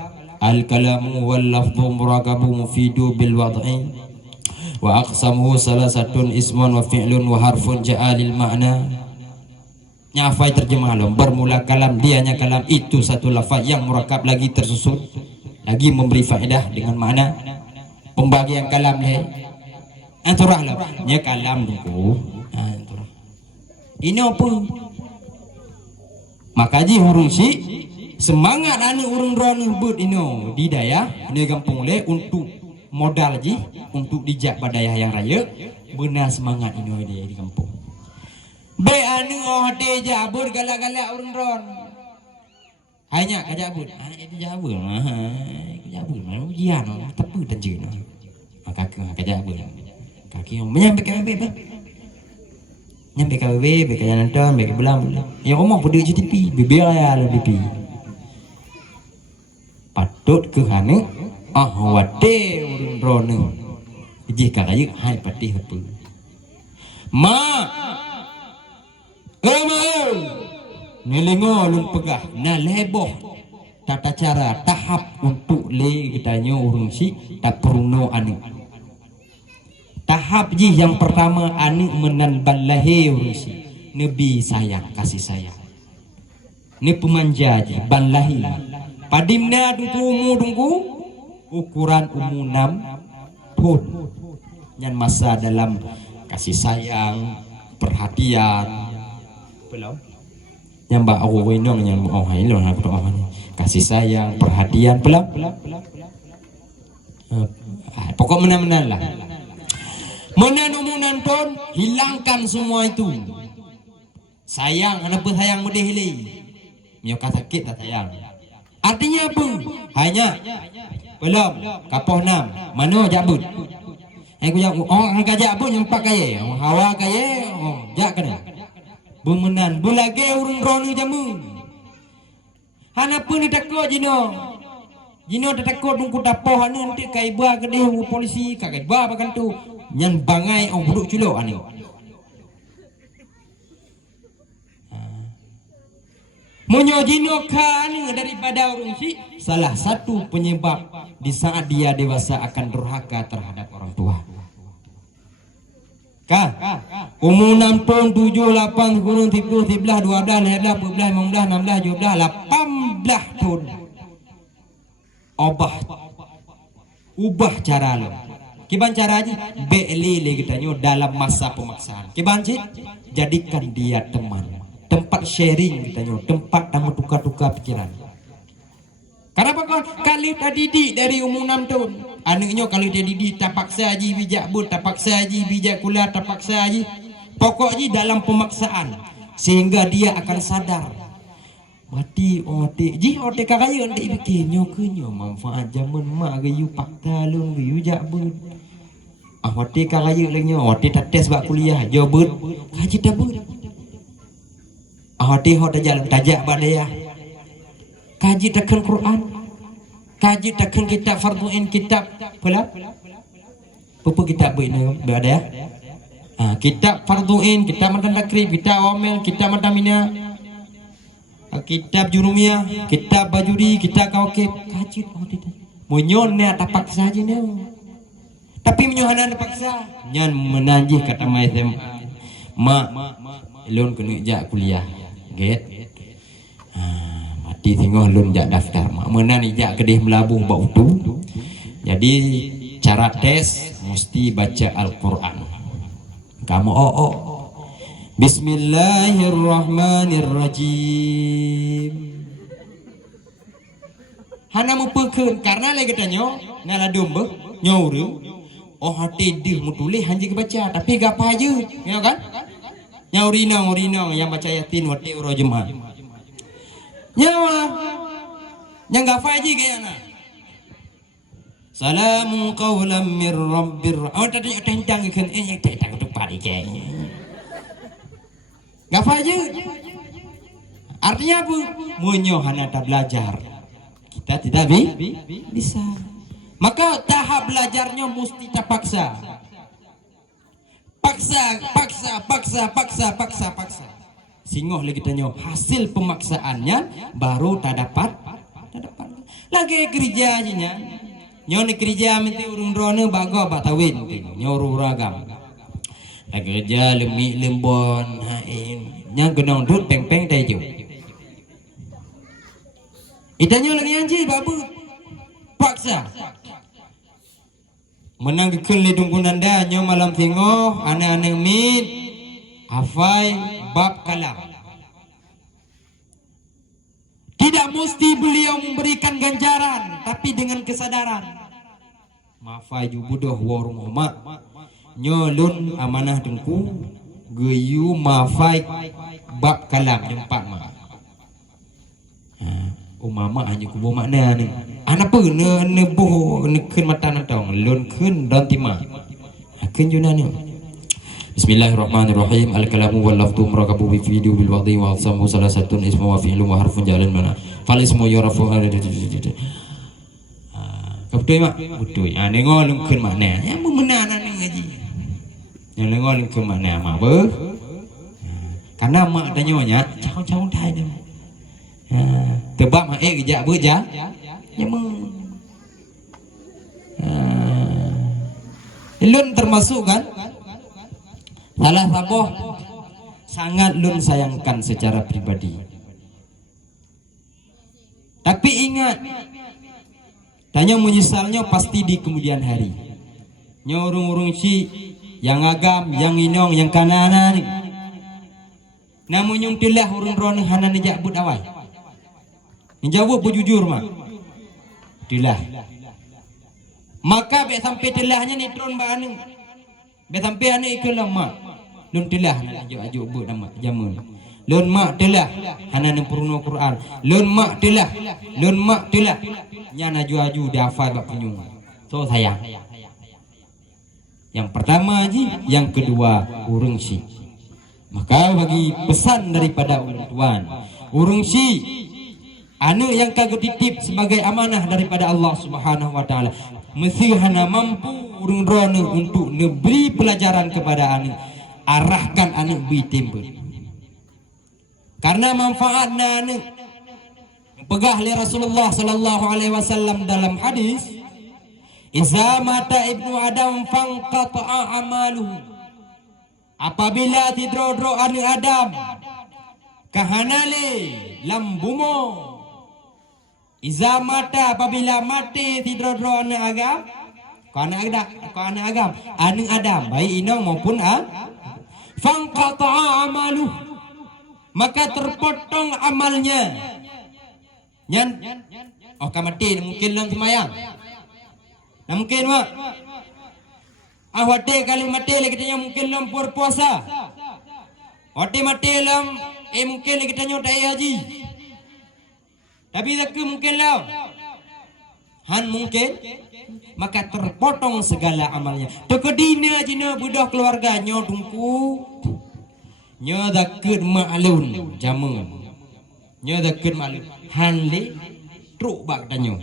Al kalamu wal lafdhu murakabu mufidu bil wad'i. Wa aqsamuhu salasatun ismun wa fi'lun wa harfun ja'alil ma'na. Nyafai terjemah lo. Bermula kalam, dianya kalam itu satu lafaz yang murakab lagi tersusun, lagi memberi faedah dengan makna. Pembagian kalam le anturah lah. Nya kalam tu. Anturah. Ini apa? Makaji hurung si semangat anu urung rono but ino di daya ni kampung le untuk modal ji untuk dijak badayah yang raya benar semangat ini dia di kampung be anu oh de jabur galak-galak urun ron hanya ka jabur itu jabur mana ujian tepu dan je maka ka jabur kaki menyampai ke be nyampai ke be ke nonton be ke belam ya ngomong pede je tipi bibir ya lo tipi patut ke hane wate urun rono jika kayu hai patih apa ma nelengo lung pegah na leboh tata cara tahap untuk le kitanya urung si tak perlu anu tahap ji yang pertama anu menan ballahi urung si nabi sayang kasih sayang ni pemanja ji ballahi padimna dungku ukuran umum 6 pun yang masa dalam kasih sayang perhatian belum yang mbak aku winong yang oh ini loh kasih sayang perhatian belum pokok menan lah menan umuman pun hilangkan semua itu sayang anak pun sayang mudah hili nyoka sakit tak sayang artinya apa hanya belum kapoh 6 mana jabut aku jawab angka jabut yang pak kaya hawa kaya jak kena bemenan bulage urung rono jamu hana pun takut jino takut nungku dapoh anu nanti kaiba gede polisi kaiba bakan tu nyan bangai buduk culo anu menyojino kan daripada orang si salah satu penyebab di saat dia dewasa akan durhaka terhadap orang tua. Kan? Umur 6 tahun 7 8 10 11 12 13 14 15 16 17 18 tahun. Ubah cara lo. Kiban caranya be'li kitanya dalam masa pemaksaan. Kiban sih jadikan dia teman. Tempat sharing kitanya, tempat tamu tukar-tukar pikiran. Kenapa kali tadi dari umur 6 tahun anaknya kalau dia didik tak paksa haji bijak but tak paksa haji bijak kuliah tak paksa haji pokoknya dalam pemaksaan sehingga dia akan sadar mati ji kakaya nanti bikinnya kenyo manfaat zaman mak gayu pakta lu gayu jak but ote kakaya lagi ote tak tes bak kuliah jawab haji tak but ote jalan tajak badaya kaji takkan Quran, kaji takkan kitab farduin kitab pula, apa kitab ini berada? Kitab farduin, kitab matan takrib, kitab omel, kitab matan mina, kitab jurumiyah, kitab bajuri, kitab kawkib, kaji kau tidak. Munyonya tak paksa aja nih, tapi munyohana tak paksa. Nyan menanjih kata mai mak, elon kena jak kuliah, get. Di tengah lun jak daftar mak menan ijak kedih melabuh bau tu. Jadi cara tes mesti baca Al-Qur'an. Kamu Bismillahirrahmanirrahim. Hana mupekeun karena lagi katanya ngala domba nyauru hati dih mutulih hanji baca tapi gapa aja ya kan? Nyaurina yang baca yatin wati uro jemaah. Nyawa yang gak faji kayaknya Salamun qawlan mir rabbir. Oh tadi tentang kan tentang tu pari ke. Gafa je. Artinya apa? Munyo hana tak belajar. Kita tidak bisa. Maka tahap belajarnya mesti terpaksa. Paksa. Singoh lagi tanya hasil pemaksaannya baru tak dapat. Lagi kerja aja nya. Nyon kerja mesti urung drone bago batawin nyoru ragam. Lagi kerja lemik lembon hain. Nya genong dut peng-peng teju. Itanya lagi anji babu paksa. Menang kekul di dungkunan dah nyo malam tengok anak-anak mit hafai bab kalam. Tidak mesti beliau memberikan ganjaran, tapi dengan kesadaran. Mafai ju budoh warung mak nyolun amanah dengku geyu mafai bab kalam jempat mak. Mama hanya kubu makna ni. Anak apa ne boh ne keun mata natong lun keun don timah. Keun juna ni. Bismillahirrahmanirrahim. Al-kalamu wal lafdhu murakabu bi video bil wadhi wa samu salasatun ismu wa fi'lu wa harfun jalan mana. Fal ismu yurafu betul mak? Betul. Nengok lun keun makna. Yang memenan ni ngaji. Yang nengok lun keun makna mak ber. Karena mak tanyonya jauh-jauh dah ni. Tebak mak kejap berja. Ya meng. Lun termasuk kan? Salah saboh sangat lun sayangkan secara pribadi. Tapi ingat, tanya menyesalnya pasti di kemudian hari. Nyorung-urung si yang agam, yang inong, yang kanan ni. Namun yang telah urung rono hanan nejak but awal. Menjawab berjujur mak. Telah. Maka be sampai telahnya ni tron ba anu. Be sampai anu ikelah mak. Lun telah nak ajuk but nama jamun. Lun mak telah hanan puruna Quran. Lun mak telah. Nya aju dah hafal bab penyung. So sayang. Yang pertama ji, yang kedua urung si. Maka bagi pesan daripada orang tuan, urung si anu yang kagak titip sebagai amanah daripada Allah Subhanahu wa taala. Mesti hana mampu urung rono untuk neberi pelajaran kepada anu. Arahkan anu bi tembe. Karena manfaatna anu pegah li Rasulullah sallallahu alaihi wasallam dalam hadis, "Iza mata ibnu Adam fanqata'a amaluhu." Apabila tidro-dro anu Adam kahanale lambumo. Iza mata apabila mati tidro-dro anu agam, kana agam anu Adam baik inong maupun fangqata'a amalu, maka terpotong amalnya. Nyan mati mungkin dalam semayang. Nah mungkin mak wate kali mati lagi tanya mungkin dalam puasa. Wate mati dalam mungkin lagi tanya tak haji. Tapi tak mungkin lah. Han mungkin, maka terpotong segala amalnya. Tekedina jina budak keluarganya dungku. Nya dakut ma'lun jamun. Nya dakut ma'lun. Han le truk bak tanyo.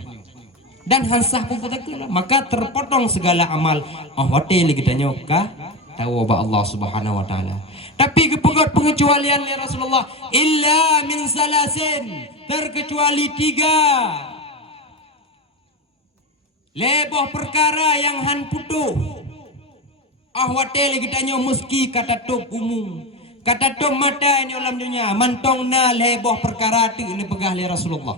Dan han sah pun takut lah. Maka terpotong segala amal. Hotel kita nyoka tahu ba Allah Subhanahu wa taala. Tapi kepegot pengecualian oleh Rasulullah illa min salasin, terkecuali 3. Leboh perkara yang han putuh. Hotel kita nyo meski kata top umum. Kata top mata ini dalam dunia mantong na leboh perkara tu ini pegah oleh Rasulullah.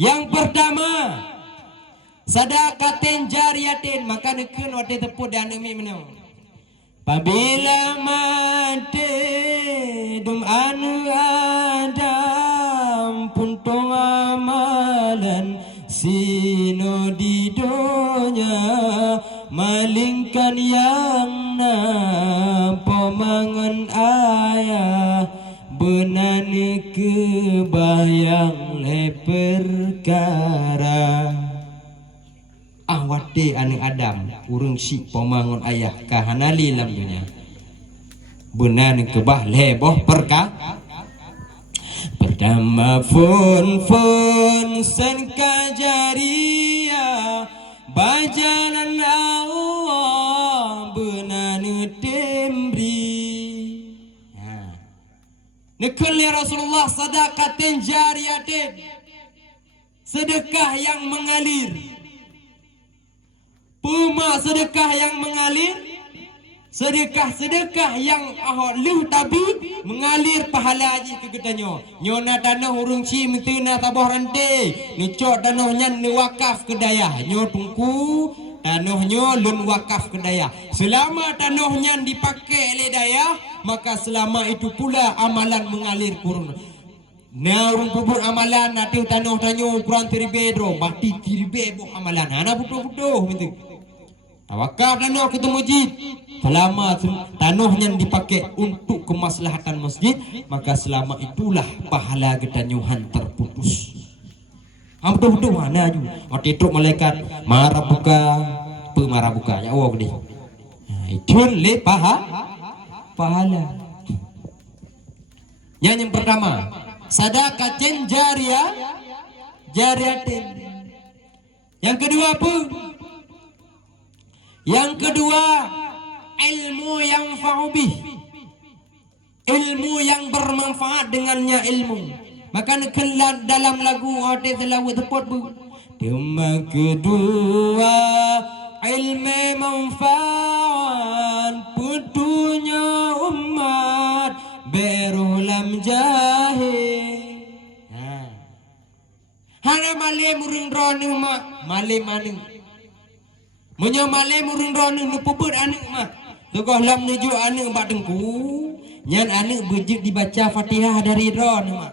Yang pertama sadaqatin jariyatin, maka nekeun wate tepuk dan umi menang. Apabila mati dum anu Adam puntung amalan sino di donya malingkan yang nampo mangan ayah benane kebayang le perkara. Wate anu Adam urang si pemangun ayah kahanali lam dunia benar kebah leboh perka pertama fun sen kajaria bajalan Allah benar tembri nekul ya Rasulullah sadaqatin jariyatin sedekah yang mengalir. Puma sedekah yang mengalir, sedekah yang lih tapi mengalir pahala haji ke ketanyo. Nyo na tanah urung ci mintu na tabah rante, nicok tanahnya ni wakaf ke daya. Nyo tungku tanahnya lun wakaf ke daya. Selama tanahnya dipakai oleh daya, maka selama itu pula amalan mengalir kurun. Nah urung kubur amalan nanti tanah tanyo ukuran tiribe dro, bati tiribe boh amalan. Ana butuh mintu. Tawakal tanah kita masjid. Selama tanahnya dipakai untuk kemaslahatan masjid, maka selama itulah pahala gedanyuhan terputus. Betul-betul mana ju? Waktu itu malaikat marah buka, pemarah buka. Ya Allah gede. Itu le pahala. Yang pertama, sadaqatin jariyatin. Yang kedua apa? Yang kedua, ilmu yang fa'ubih, ilmu yang bermanfaat dengannya ilmu. Maka kelan dalam lagu ada selawat tepat bu. Yang kedua, ilmu manfaat putunya umat berulam jahil. Hana malim urung drone mak malim maning. Menyo malim urung drone nepubut anak mak. Tokoh lam nuju anak bak dengku. Nyan anak bejik dibaca Fatihah dari drone mak.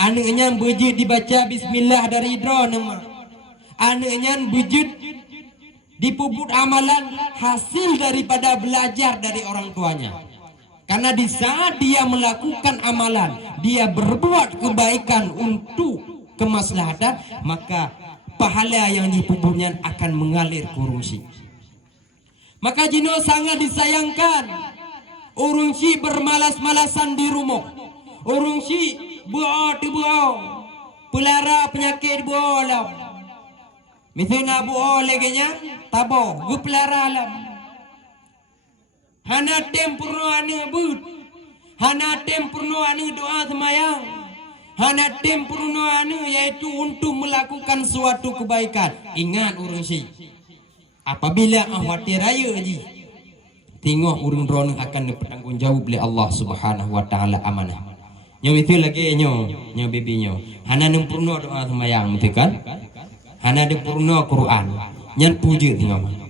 Anaknya bejik dibaca bismillah dari drone mak. Anaknya bejik dipuput amalan hasil daripada belajar dari orang tuanya. Karena di saat dia melakukan amalan, dia berbuat kebaikan untuk kemaslahatan, maka pahala yang dipuputnya akan mengalir ke urungsi. Maka jino sangat disayangkan urungsi bermalas-malasan di rumah. Urungsi buah di buah, pelara penyakit buah alam. Misalnya buah legenya tabo, gupelara alam. Hana tempurno ane but, hana tempurno ane doa semayang. Hana tempurno anu yaitu untuk melakukan suatu kebaikan. Ingat urang si. Apabila khawatir raya haji, tengok urang drone akan bertanggung jawab oleh Allah Subhanahu wa taala amanah. Nyo itu lagi nyo bibi nyo. Hana nempurno doa semayang betul kan? Hana nempurno Quran. Nyan puja tengok.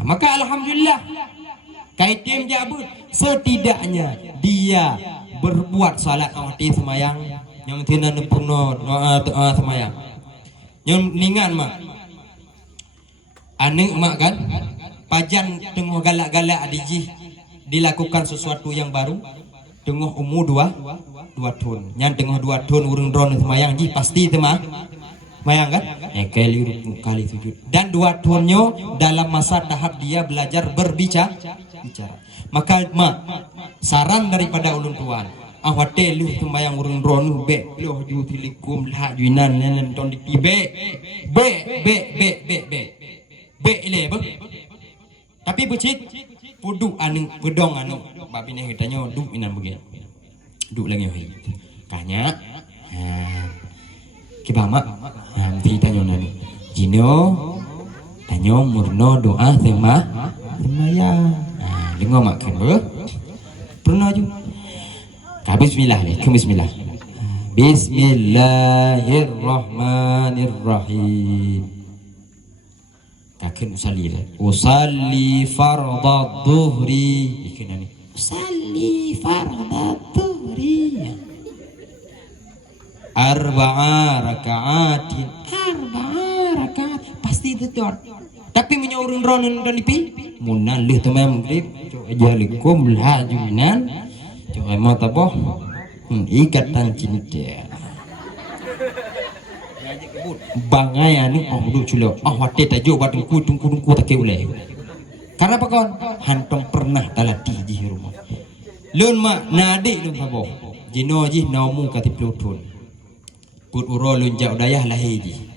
Maka alhamdulillah kaitim jabut setidaknya dia berbuat salat awati semayang yang tina nepurno doa semayang yang ningan mak anek mak kan pajan tengah galak-galak adiji dilakukan sesuatu yang baru tengah umur dua tahun yang tengah 2 tahun urung drone semayang ji pasti tema semayang kan kali sujud dan 2 tahunnya dalam masa tahap dia belajar berbicara. Maka mak saran daripada ulun tuan awate lu sembayang urung drone be lu ju tilikum lah juinan nen ton di be le be tapi becik pudu anu bedong anu babine kitanya duk inan begini duk lagi hai kanya kibama nanti tanya nani jino tanyo murno doa semayang dengar mak kena pernah juga bismillah bismillahirrahmanirrahim kakin usalli fardad dhuhri ikan ni usalli fardad dhuhri arba'a raka'atin pasti itu tuh. Tapi menyorong ronan dan dipi munan leh teman maghrib ajalikum la junan coba mau taboh ikatan cinta bangai anu duk culo wate tajuk buat tungku tak ulai. Karena apa kawan? Hantong pernah talati di rumah. Lun mak nadik lun pabo. Jino ji naumu katip lutun. Put uro lun jau dayah lahir ji.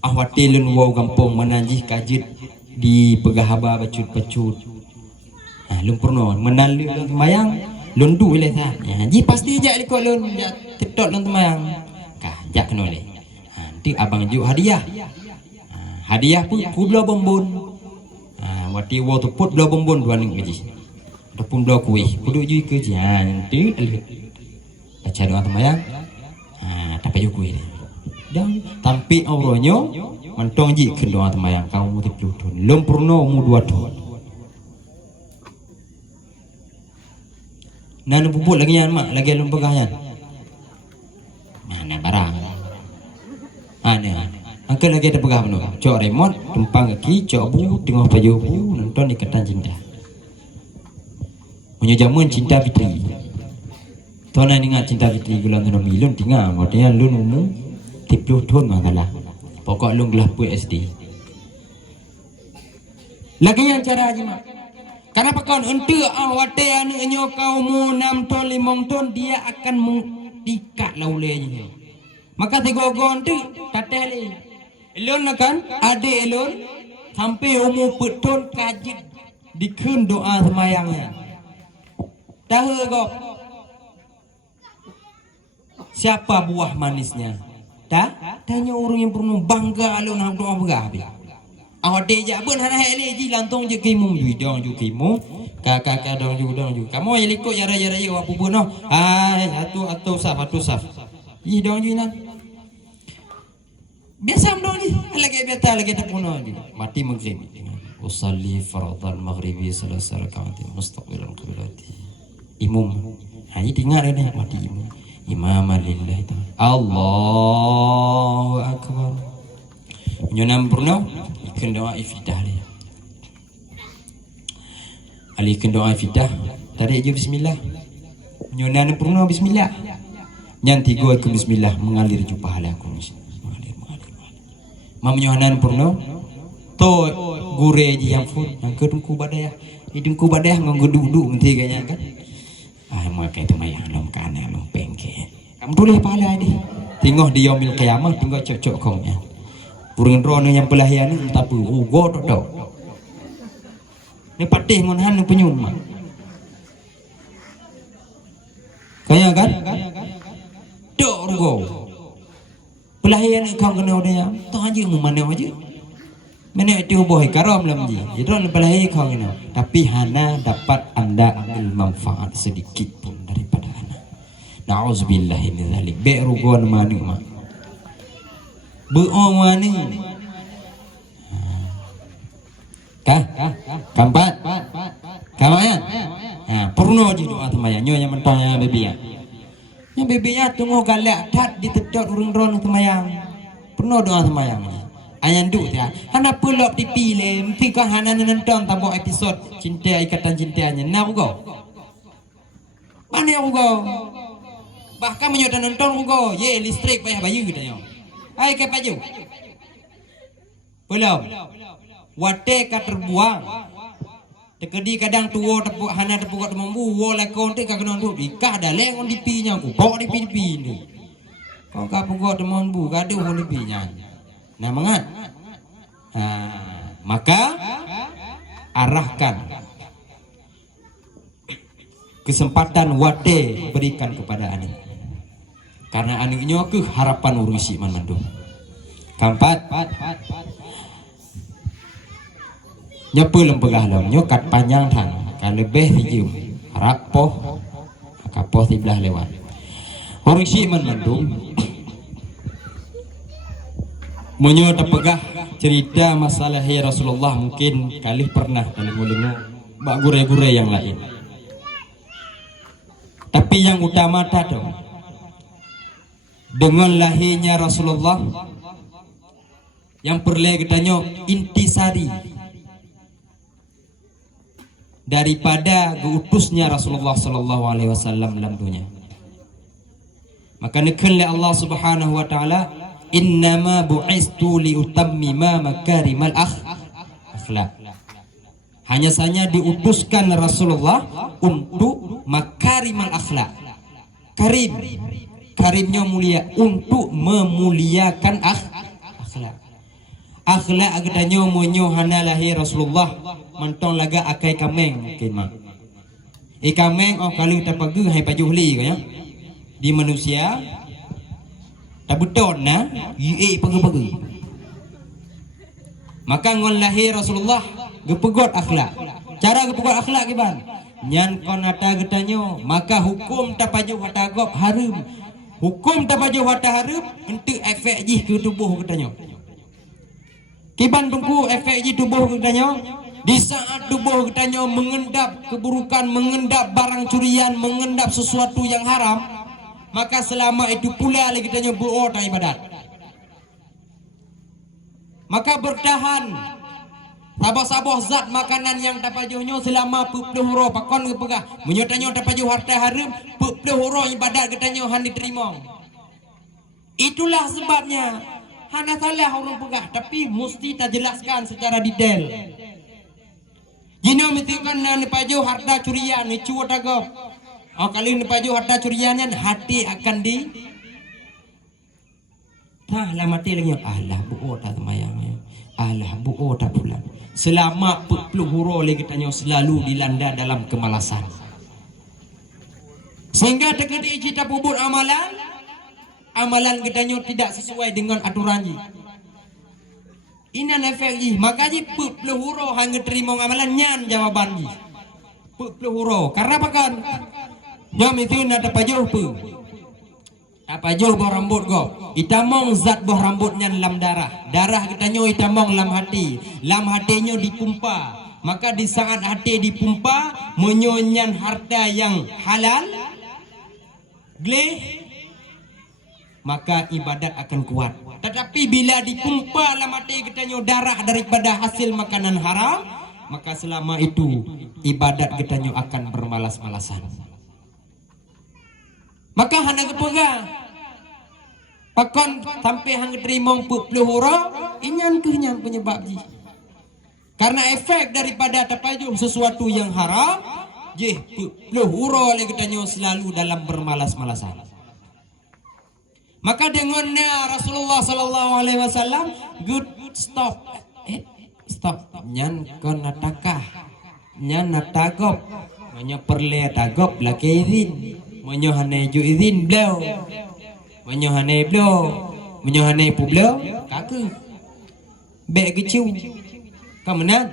Wate lun wau gampong menanjih kajit di pegahaba bacut-bacut. Lun purno menal lun mayang lun du ile ta. Ji pasti jak liko lun jak TikTok lun mayang. Kah jak kena le. Nanti abang ju hadiah. Hadiah pun bela bombon. Wati wo tu put bela bombon dua ning gaji. Dapun bela kuih. Kudu ju ke ji. Nanti baca doa mayang. Tak ju kuih. Dan tampi auronyo mantong ji ke doa mayang kau mu tip lutun. Lum purno mu dua tu. Nanu puput lagi yan mak, lagi alun pegahyan. Mana barang. Ane. Angkel lagi ada pegah penuh. Cok remote, tumpang kaki, cok bu, tengah baju bu, nonton Ikatan Cinta. Punya jamuan Cinta Fitri. Tuan ingat Cinta Fitri gulang tu milun tinggal, maknanya lun umum tipluh ton makalah. Pokok lun gelah pu SD. Lagi yang cara aja mak. Karena pakon ente wate anu enyo kau mu 6 ton 5 ton dia akan mengdikat laulenya. Maka tigogon tu tateh le. Elon kan ade elon sampai umur peton kajit dikeun doa semayangnya. Tahu kok siapa buah manisnya? Tanya orang yang pernah bangga alun nak doa berhabis. Awak dia pun hana hele ji lantung je kimum ju dong ju kimum kakak dong ju kamu ya likut ya raya apa pun no atu saf ji dong ju nan biasa dong ji lagi beta lagi tak puno ji mati maghrib usalli fardhan maghribi salasa rakaat mustaqbilan qiblati imum hanya dengar ni mati imum imam lillahi ta'ala Allahu akbar nyonam purno ikun doa ifidah dia. Ali ikun doa ifidah. Tarik je bismillah. Nyonan purno bismillah. Nyan tiga ikun bismillah mengalir ju pahala aku. Mengalir. Mam nyonan purno to gure je yang fut yang kedungku badaya. Hidungku badaya nggedu-du menti kayaknya kan. Makai tu mayang lom kana lom pengke. Kamu boleh pahala dia. Tengok di yaumil qiyamah tengok cocok kongnya. Puring rono yang pelahian ni tapi ugo tok. Ni patih ngon han penyum. Kaya kan? Tok ugo. Pelahian kau kena dia. Tak aja mu mana aja. Mana itu boy karam lam ji. Itu pelahian kau kena. Tapi hana dapat anda ambil manfaat sedikit pun daripada hana. Nauzubillahi min dzalik. Be rugo manu mak. Beoma ni kampat kamayan purno je doa temaya nyo yang mentanya bebiya nya bebiya tunggu galak tat ditedot urang ron temayang purno doa temayang ayan du dia hana pulop dipilih mesti kau hana nonton tabok episod cinta ikatan cintanya nah ugo mana ugo bahkan menyodan nonton ugo ye listrik payah bayu dia ai ke baju belum wate ka terbuang tekedi kadang tuo tepuk hana tepuk kat membu wo lakon te ka kena tu ikah dah leng on dipinya ku pok dipi ni kau ka pukok temon bu gaduh on dipinya nah mangat maka arahkan kesempatan wate berikan kepada anak. Karena anaknya ke harapan urusi man mandung. Kampat. Nyepu lempegah lom nyokat panjang tang. Kan lebih hijau. Harap poh. Kapoh tibelah lewat. Urusi man mandung. Menyo terpegah cerita masalah Rasulullah mungkin kali pernah dengar bak gure-gure yang lain. Tapi yang utama tadi dengan lahirnya Rasulullah yang perlu katanya intisari daripada diutusnya Rasulullah sallallahu alaihi wasallam dalam dunia. Maka nekenlah Allah Subhanahu wa taala innama bu'istu liutammima makarimal akhlak. Hanya saja diutuskan Rasulullah untuk makarimal akhlak. Karimnya mulia, untuk memuliakan akhlak. Akhlak agaknya monyo hana lahir Rasulullah mentong laga akai kameng mungkin mak. Kameng kalau kita pagi hai pajuhli ya. Di manusia tak betul na pagi-pagi. Maka ngon lahir Rasulullah gepegot akhlak. Cara gepegot akhlak kiban? Nyan kon ata getanyo, maka hukum tapajuh hatagop harum. Hukum tapajuh hata harum untuk efek jih ke tubuh getanyo. Kiban tunggu efek jih tubuh getanyo. Di saat tubuh getanyo mengendap keburukan, mengendap barang curian, mengendap sesuatu yang haram, maka selama itu pula lagi getanyo berota ibadat. Maka bertahan sabah-sabah zat makanan yang tapajuhnya selama 40 huro pakon kepegah menyotanyo tapajuh harta harum 40 huro ibadat getanyo han diterima. Itulah sebabnya hana salah orang pegah, tapi mesti tak jelaskan secara detail. Jino metikan na tapajuh harta curian ni cuwa tagap. Kali tapajuh harta curianan hati akan di lah mati lagi. Alah buo tak semayang. Alah buo tak pulang. Selama 40 huro lagi tanya selalu dilanda dalam kemalasan. Sehingga terjadi cita pubur amalan getanyo tidak sesuai dengan aturan ji. Inan efek ji. Makanya 40 huro hanya terima amalan nyan jawaban ji. 40 huro. Karena apa kan? Jom itu nak tapajuh pu. Tapajuh boh rambut go. Itamong zat boh rambutnya dalam darah. Darah getanyo itamong lam hati. Lam hatinya dipumpa. Maka di saat hati dipumpa, menyonyan harta yang halal, gleh, maka ibadat akan kuat. Tetapi bila dipumpa lam hati getanyo darah daripada hasil makanan haram, maka selama itu ibadat getanyo akan bermalas-malasan. Maka hana kepega pakon sampai hang terima 40 huro inyan kenyan penyebab ji. Karena efek daripada tapajuh sesuatu yang haram je 40 huro lagi tanyo selalu dalam bermalas-malasan. Maka dengannya Rasulullah sallallahu alaihi wasallam good stop. Stop nyan kon natakah nyan natagop nyo perle tagop laki izin menyo hane ju izin blau menyo hane blau menyo hane pu blau kaku be geciu kamenan.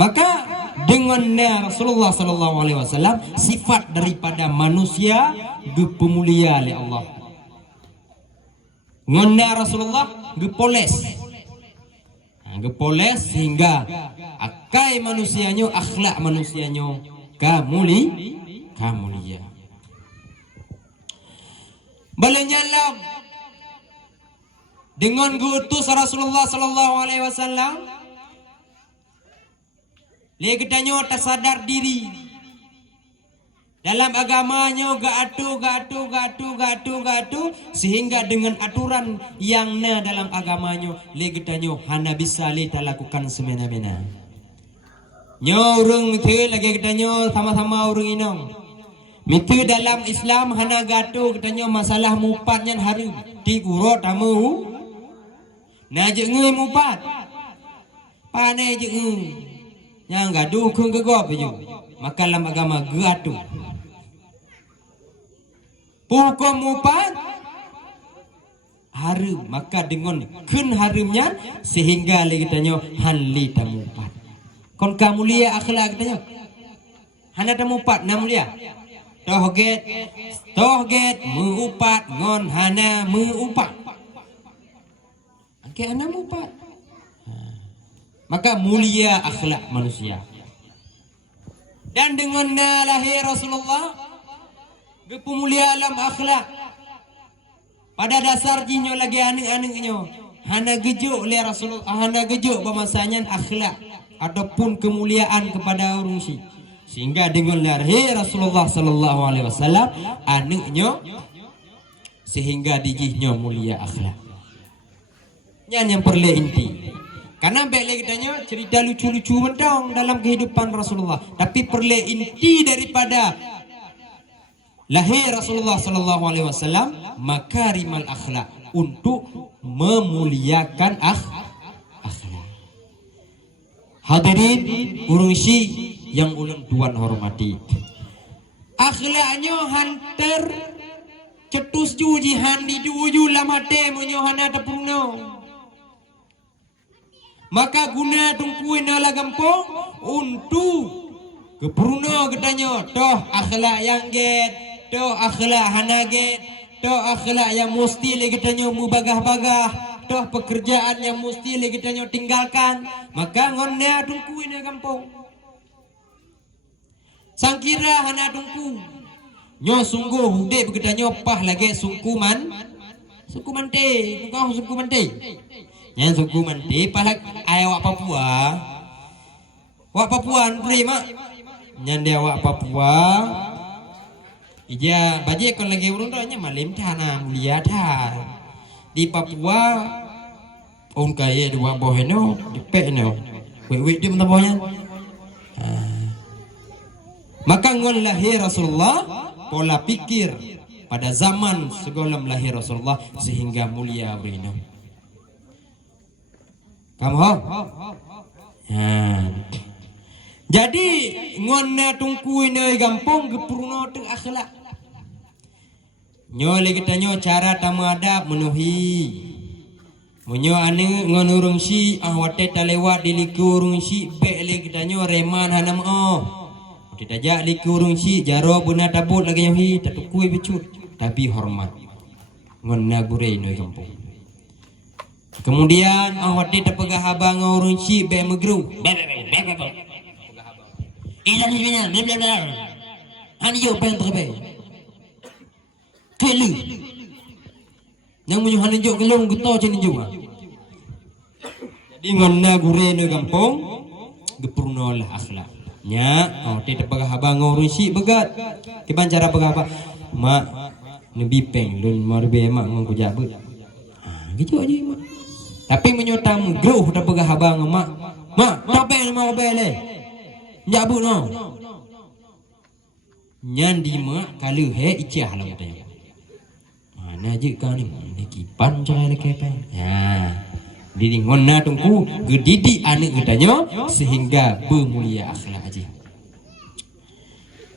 Maka dengannya Rasulullah sallallahu alaihi wasallam sifat daripada manusia gepemulia oleh Allah. Ngonna Rasulullah gepoles. Gepoles sehingga akai manusianya, akhlak manusianya kamulia. Balenyalam dengan gutus Rasulullah sallallahu alaihi wasallam legetanyo tersadar diri dalam agamanya gatu sehingga dengan aturan yang na dalam agamanya legetanyo hana bisa kita lakukan semena-mena. Nyorung itu lagi getanyo sama-sama urung inong. Mitu dalam Islam hana gatu getanyo masalah mupatnya hari di urut tamu. Na jengai mupat. Panai jengai. Yang gaduh keng gegop je. Maka dalam agama gaduh. Hukum mupat harum, maka dengan kun harumnya sehingga lagi tanya hanli tamupat. Kon kamulia akhlak tanya. Hana tamupat na mulia. Tohget mengupat ngon hana mengupat. Angke hana mupat. Maka mulia akhlak manusia. Dan dengan lahir Rasulullah gepemulia alam akhlak. Pada dasar jinyo lagi aneh-anehnya hana gejuk oleh Rasulullah, hana gejuk pemasangan akhlak ataupun kemuliaan kepada orang si. Sehingga dengan lahir Rasulullah sallallahu alaihi wasallam anehnya sehingga dijihnya mulia akhlak. Yang perlu inti. Karena baiklah kitanya cerita lucu-lucu mentang dalam kehidupan Rasulullah, tapi perlu inti daripada lahir Rasulullah sallallahu alaihi wasallam makarimal akhlak, untuk memuliakan akhlak. Hadirin urung isi yang ulun tuan hormati, akhlaknya hantar cetus jujihan di duju lamate menyohana tepurno. Maka guna tungkuin ala gampong untuk kepurno katanya, toh akhlak yang get, toh akhlak hanaget, toh akhlak yang mesti lagi katanya mubagah-bagah, toh pekerjaan yang mesti lagi katanya tinggalkan. Maka ngonna tungkuin ala gampong. Sangkira hana tungku. Nyo sungguh hude begitu pah lagi suku mante, kau suku mante. Yang suku mante palak ayah wak Papua mak. Nyande wak Papua. Ija baje kon lagi urun doanya malim thana mulia tha. Di Papua on kaya dua boheno dipek no. Wek dia mentambohnya. Maka ngon lahir Rasulullah, pola pikir pada zaman sebelum lahir Rasulullah sehingga mulia berino. Kamu jadi ngonna tungkuin gampong gepurno teng akhlak. Nyo lagi tanyo cara tamu adab menuhi. Munyo ane ngonurung si ahwate talewat di likurung si be lagi tanyo reman hanam tidak likurung si jaro buna tabut lagi nyohi tatukui becut tapi hormat ngonna gurei no gampong. Kemudian awak dia terpegah abang orang si be megru. Ini sebenarnya bla. Hani yo pen terbe. Kelu. Yang menyuhan jo kelong guto cini juga. Jadi ngonna gure no gampong gepurno lah akhlak. Nya, dia terpegah abang orang si begat. Kiban cara pegah apa? Mak nebi peng lun marbe mak ngku jabut. Gitu aja mak. Tapi menyotang gruh dah pegah abang mak tape nama obele jabu no nyandi mak kalau he icah lah katanya mana je kau ni kipan cara lekepe ya diri ngonna tungku gedidi anak katanya sehingga bermulia akhlak aja.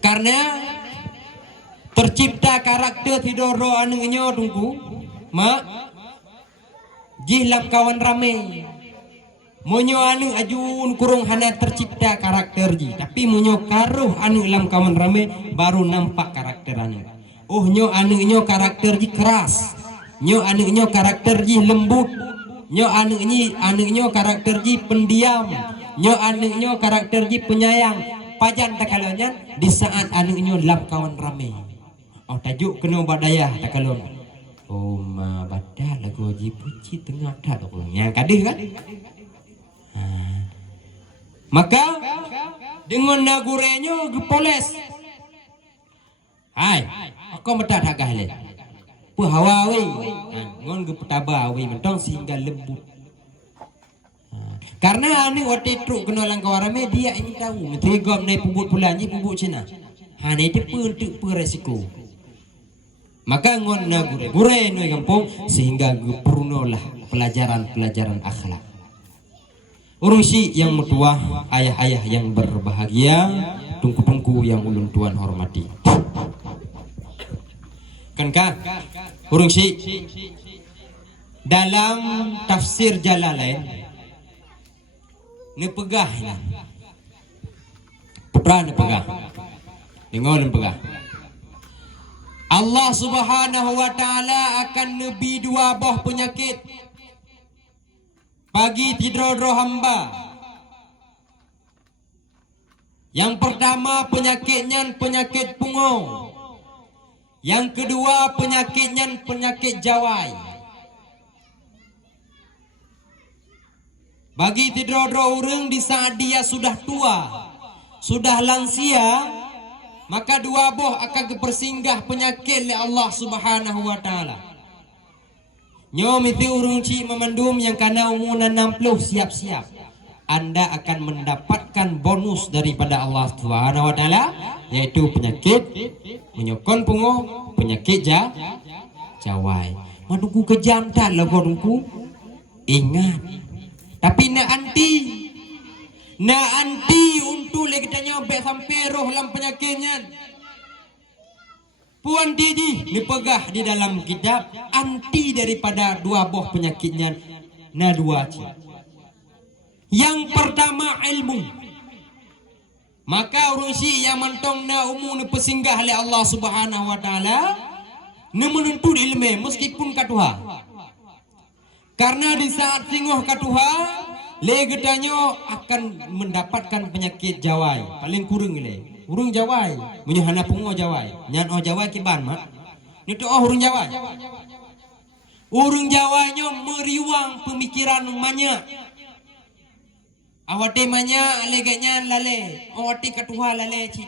Karena tercipta karakter tidoro anaknya tungku mak jihlam kawan rame monyo anu ajun kurung hana tercipta karakter ji, tapi monyo karuh anu lam kawan rame baru nampak karakter anu. Nyo anu nyo karakter ji keras, nyo anu nyo karakter ji lembut, nyo anu nyo karakter ji pendiam, nyo anu nyo karakter ji penyayang. Pajan takalonnya di saat anu nyo lam kawan rame. Tajuk kena badayah takalon. Ma badak lagu haji puji tengah tak yang kadih kan. Maka dengan nagurenyo gepoles. Hai, aku metat agah le. Puhawawi, ngon gepetabawi mentong sehingga lembut. Karena ani wate truk kena lang kawarame dia ini tahu, menteri gom nai pubut pulanji pubut Cina. Hane itu untuk beresiko. Maka ngonna gure no gampong sehingga gepurnolah pelajaran akhlak. Urusi yang mutua, ayah-ayah yang berbahagia, tungku-tungku yang ulun tuan hormati. Kankah urusi dalam tafsir Jalalain nepegah putra nepegah dengar nepegah Allah Subhanahu wa taala akan nebi dua boh penyakit bagi tidro hamba. Yang pertama penyakitnya penyakit punggung. Yang kedua penyakitnya penyakit jawai. Bagi tidro orang di saat dia sudah tua, sudah lansia, maka dua boh akan bersinggah penyakit oleh Allah Subhanahu wa taala. Nyo miti urung ci memandum yang kana umunan 60 siap-siap. Anda akan mendapatkan bonus daripada Allah Subhanahu wa taala, yaitu penyakit menyokon pungo, penyakit jawai. Maduku kejam tak lah kodungku. Ingat. Tapi na anti untuk lagi tanya sampai sampai roh dalam penyakitnya. Puan Didi dipegah di dalam kitab anti daripada dua buah penyakitnya. Na dua ci. Yang pertama ilmu. Maka urusi yang mentong na umum ni pesinggah oleh Allah Subhanahu wa taala ni menuntut ilmu meskipun katuha. Karena di saat singoh katuha legetanyo akan mendapatkan penyakit jawai paling kurang le. Urung jawai menyahana pungo jawai. Nyan oh jawai kiban mak. Ni tu oh urung jawai. Urung jawainya meriwang pemikiran banyak. Awate banyak leganya lale. Awate katuha lale ci.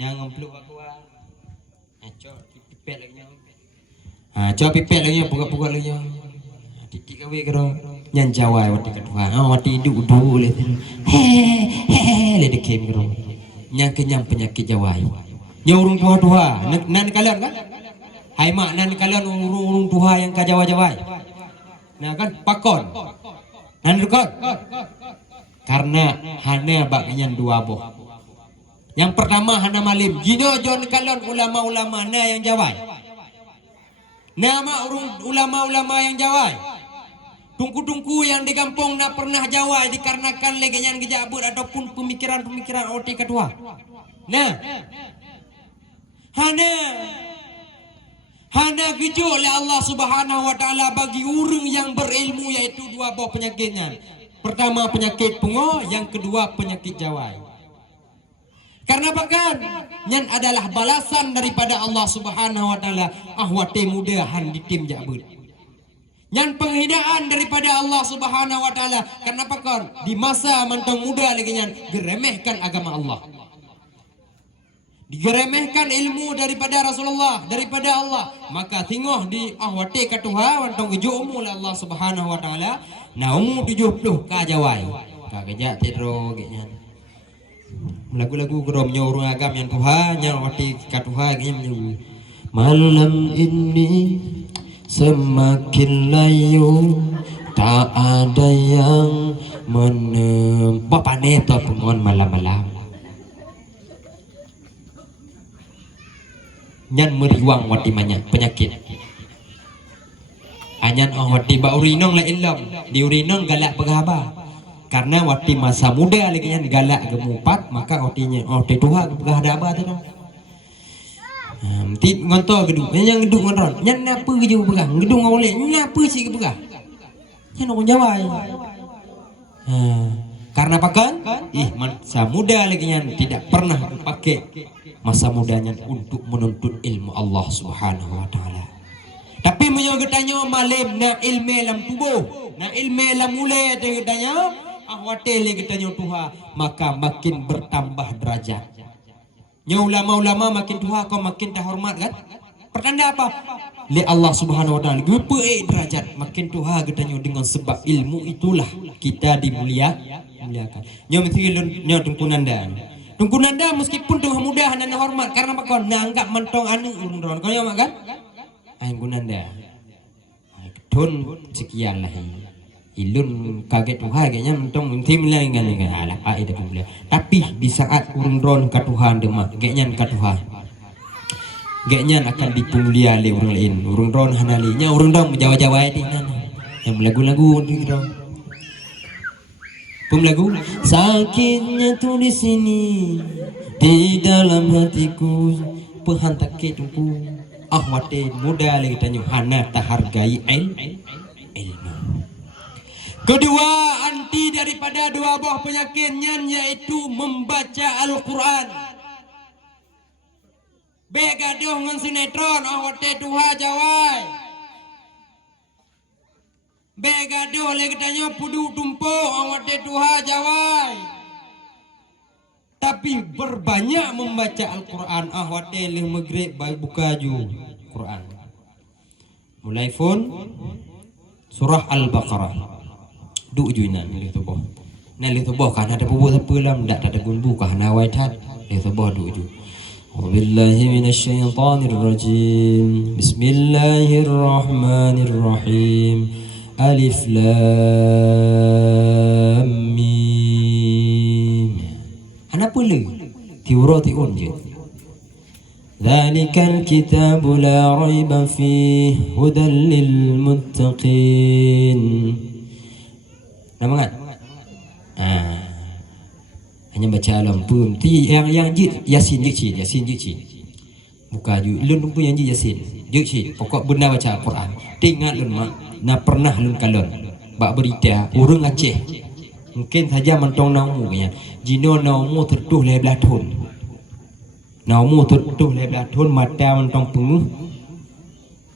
Yang ngempluk aku ah. Aco pipet lagi. Coba pipet lagi buka-buka lagi. Titik kawe kero nyan jawai wati kedua wati du le le dekem kero nyang kenyang penyakit jawai nya urung tua nan kalian kan hai mak nan kalian urung tua yang ka jawai nah kan pakon nan rukon karena hana bagian dua boh yang pertama hana malim jino jon kalian ulama-ulama na yang jawai nama urung ulama-ulama yang jawai. Tungku-tungku yang di kampung nak pernah jawai dikarenakan legenyan gejabut ataupun pemikiran-pemikiran oti kedua. Nah, hana gejo oleh Allah Subhanahu wa taala bagi orang yang berilmu yaitu dua buah penyakitnya. Pertama penyakit pungo, yang kedua penyakit jawai. Karena bahkan nyan adalah balasan daripada Allah Subhanahu wa taala ahwate mudahan di tim jabut. Yang penghidaan daripada Allah Subhanahu wa taala. Kenapa kan di masa mantang muda lagi yang geremehkan agama Allah, digeremehkan ilmu daripada Rasulullah, daripada Allah, maka tengok di ahwate katuha mantang ujumu Allah Subhanahu wa taala naumu 70 ka jawai ka gejak tedro genya lagu-lagu gerom nyorong agam yang Tuhan yang wati katuha genya malam ini semakin layu tak ada yang bapak neto pengon malam-malam nyan meriwang wati banyak penyakit anyan wati ba urinong la ilom di urinong galak pegahaba karena wati masa muda lagi nyan galak gemupat maka watinya Tuhan pegahaba tu Tit ngonto gedung, yang gedung ngonron, yang apa je pegah, gedung oleh, apa sih pegah, yang orang Jawa. Karena pakan, masa muda lagi yang tidak pernah dipakai masa mudanya untuk menuntut ilmu Allah Subhanahu wa taala. Tapi menyogetanya malam na ilmu lam tubuh, na ilmu lam mulai katanya, ahwate lagi katanya Tuhan, maka makin bertambah derajat. Nya ulama-ulama makin tua kau makin terhormat kan? Pertanda apa? Li Allah Subhanahu wa taala gepe derajat makin tua katanya dengan sebab ilmu itulah kita dimuliakan. Nya mesti nya tungkunanda. Tungkunanda meskipun tengah muda dan hormat karena apa kau nanggap mentong anu urun kau yang makan? Ai gunanda. Tun sekian lah. Ilun kaget Tuhan kayaknya mentong tim lain kan alah itu boleh. Tapi di saat urung ron ke Tuhan demak kayaknya ke Tuhan. Kayaknya akan dipulia oleh orang lain. Urung ron hanalinya urung dong Jawa-Jawa ini yang lagu-lagu urung ron. Lagu sakitnya tuh di sini di dalam hatiku pehantak ketuku ahwate muda lagi tanya hana tahargai ilmu. Kedua anti daripada dua buah penyakitnya yaitu membaca Al-Quran. Begaduh dengan sinetron awate tuha jawai. Begaduh lagi tanya pudu tumpo awate tuha jawai. tapi berbanyak membaca Al-Quran. Watel maghrib baik buka ju Quran. Mulai phone surah Al-Baqarah. Duk ju nan li tu boh. Nan li tu boh kan ada bubuh apa lam dak ada gunbu kan nawai tat. Li tu boh duk ju. Wabillahi minasyaitonir rajim. Bismillahirrahmanirrahim. Alif lam mim. Hana pula tiura tiun je. Dzalikal kitabu la raiba fihi hudan lil muttaqin. Nama kan? Hanya baca alam pun. Yang jid Yasin je cik, Yasin je cik. Buka ju lun pun yang jid Yasin. Je cik. Pokok benar baca Al-Quran. Tengok lun mak. Na pernah lun kalon. Bak berita urang Aceh. Mungkin saja mentong naumu ya. Jino naumu tertuh le belah tahun. Naumu tertuh le belah tahun mata mentong penuh.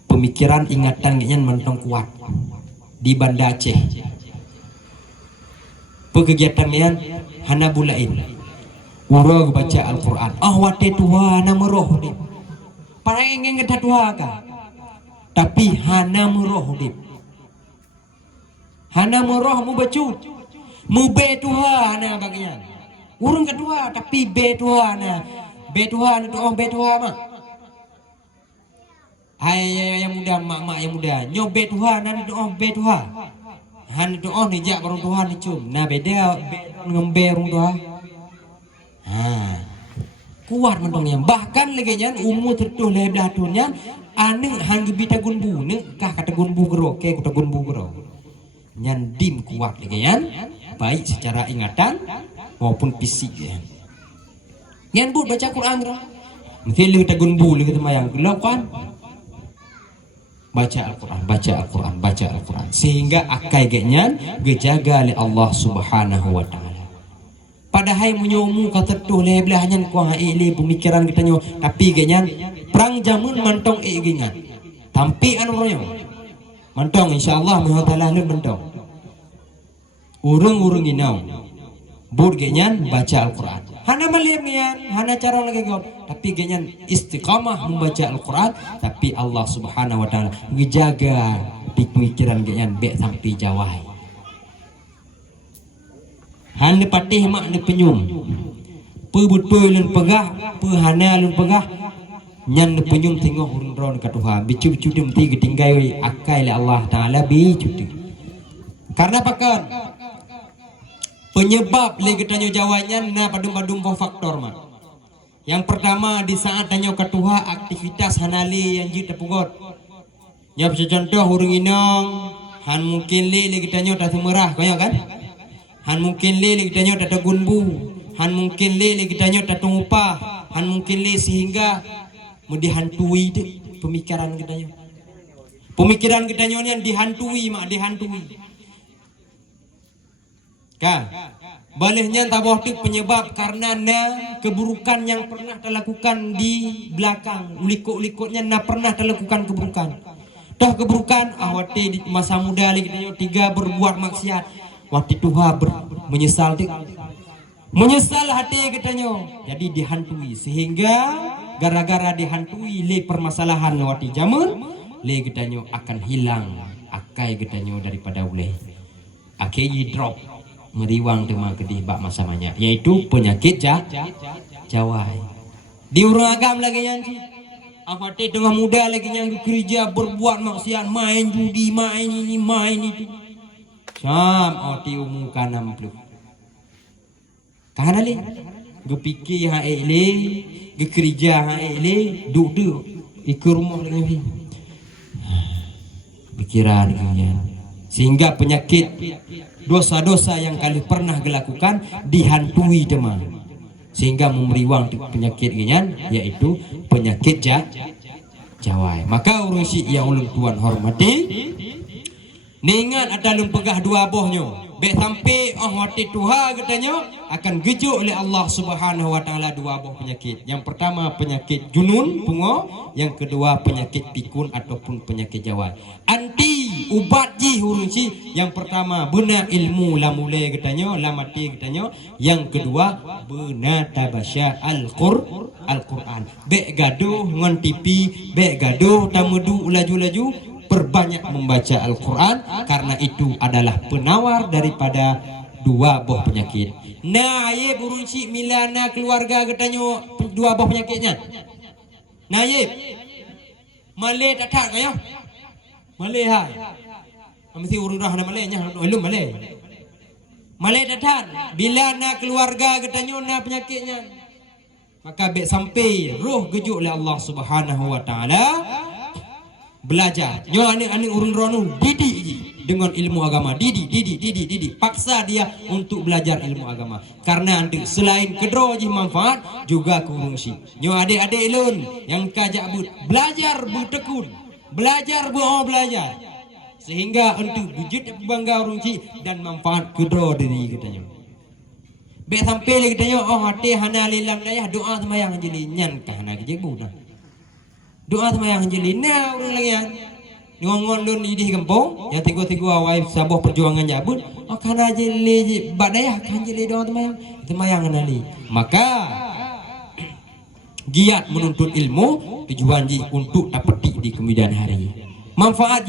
Pemikiran ingatan nya mentong kuat di Banda Aceh. Pekegiatan yang hana bulain. Urang baca Al-Quran. Wate tua nama roh ni. Para ingin kata tua ka. Tapi hana meroh ni. Hana meroh mu bacut. Mu be tua na bagian. Urang kedua tapi be tua na. Be tua ni doa be tua mak. Hai yang muda mak yang muda. Nyo be tua na doa be tua. Han doa ni jak barang Tuhan ni cum. Nah beda ngembe rung doa. Kuat mentong yang. Bahkan lagi nya umur tertuh le belah tuhnya ane han gebita gunbu ne kah kata gunbu gero ke kata gunbu gero. Nyan dim kuat lagi nya. Baik secara ingatan maupun fisik ya. Nyan but baca Quran gero. Mungkin le kata gunbu le kata mayang gelap kan. Baca Al-Quran, baca Al-Quran, baca Al-Quran. Sehingga akai genyan gejaga oleh Allah Subhanahu wa taala. Padahal menyomu kata tuh le belah nyan kuah ile pemikiran kita nyo tapi genyan perang jamun mantong genyan. Tampi anu royo. Mantong insyaallah Allah taala le mantong. Urang-urang inau. Bur genyan baca Al-Quran. Hana maliam yan, hana cara lagi gop. Tapi genyan istiqamah membaca Al-Quran. Tapi Allah Subhanahu wa taala ngejaga di pemikiran genyan be sampai jawai. Hana patih mak ne penyum. Pe-betul lun pegah, pe-hana lun pegah. Nyan ne penyum tengok urang ron ka Tuhan. Bicu-bicu dia mesti ketinggai akai le Allah taala bicu. Karena pakan penyebab lagi tanya jawabannya na padum-padum faktor mak. Yang pertama di saat tanya ke Tuhan aktivitas hanali yang jita pugot. Nyap contoh urang inong han mungkin le lagi tanya tak semerah kaya kan? Han mungkin le lagi tanya tak gunbu. Han mungkin le lagi tanya tak upah. Han mungkin le sehingga mau dihantui deh pemikiran kita nyo. Pemikiran kita nyo yang dihantui mak dihantui. Kan? Bolehnya tabah tu penyebab karena keburukan yang pernah terlakukan di belakang. Ulikut-ulikutnya pernah terlakukan keburukan. Toh keburukan awati di masa muda lagi tiga berbuat maksiat. Waktu Tuhan menyesal dik. Menyesal hati katanya. Jadi dihantui sehingga gara-gara dihantui le permasalahan waktu zaman le katanya akan hilang akai katanya daripada uleh. Akai drop meriwang tema kedih bak masamanya yaitu penyakit jawai. Di urang agam lagi yang awati tengah muda lagi yang kerja berbuat maksiat main judi main ini main itu. Sam oti umukan 60. Kahana le gepikir ha ele gekerja ha ele duduk di rumah lagi. Pikiran dia sehingga penyakit dosa-dosa yang kali pernah dilakukan dihantui teman sehingga memeriwang penyakit genyan yaitu penyakit jawai. Maka urang si yang ulun tuan hormati ningat ada lun pegah dua bohnya be sampai hati Tuhan katanya akan gejuk oleh Allah Subhanahu wa taala dua boh penyakit. Yang pertama penyakit junun pungo, yang kedua penyakit pikun ataupun penyakit jawai. Anti ubat ji hurung si. Yang pertama bena ilmu la mulai katanya, la mati katanya. Yang kedua bena tabasya Al-Quran. Bek gaduh ngon TV, bek gaduh tamudu laju-laju, perbanyak membaca Al-Quran karena itu adalah penawar daripada dua buah penyakit. Nah, ye burung si milana keluarga katanya dua buah penyakitnya. Nah, ye Malay tak tak kaya? Malay hai. Mesti urung dah na Malay nya, belum Malay. Malay tak tak. Bila na keluarga katanya na penyakitnya. Maka bek sampai roh gejuk oleh Allah Subhanahu wa taala belajar. Nyo anik-anik urung rono didik je dengan ilmu agama. Didik. Paksa dia untuk belajar ilmu agama. Karena nanti selain kedro je manfaat juga kurung si. Nyo adik-adik lun yang kajak but belajar bertekun, belajar belajar. Sehingga untuk wujud bangga urung si dan manfaat kedro diri katanya. Bek sampai lagi katanya oh hati hana lilam daya doa semayang jeli nyan kah hana kejebu dah. Doa semayang jeli nah urang lagi yang ngongon lun idih kampung yang tiga-tiga awai sabuh perjuangan jabut oh kana jeli badaya kan jeli doa semayang nali. Maka giat menuntut ilmu tujuan ji untuk dapat di kemudian hari. Manfaat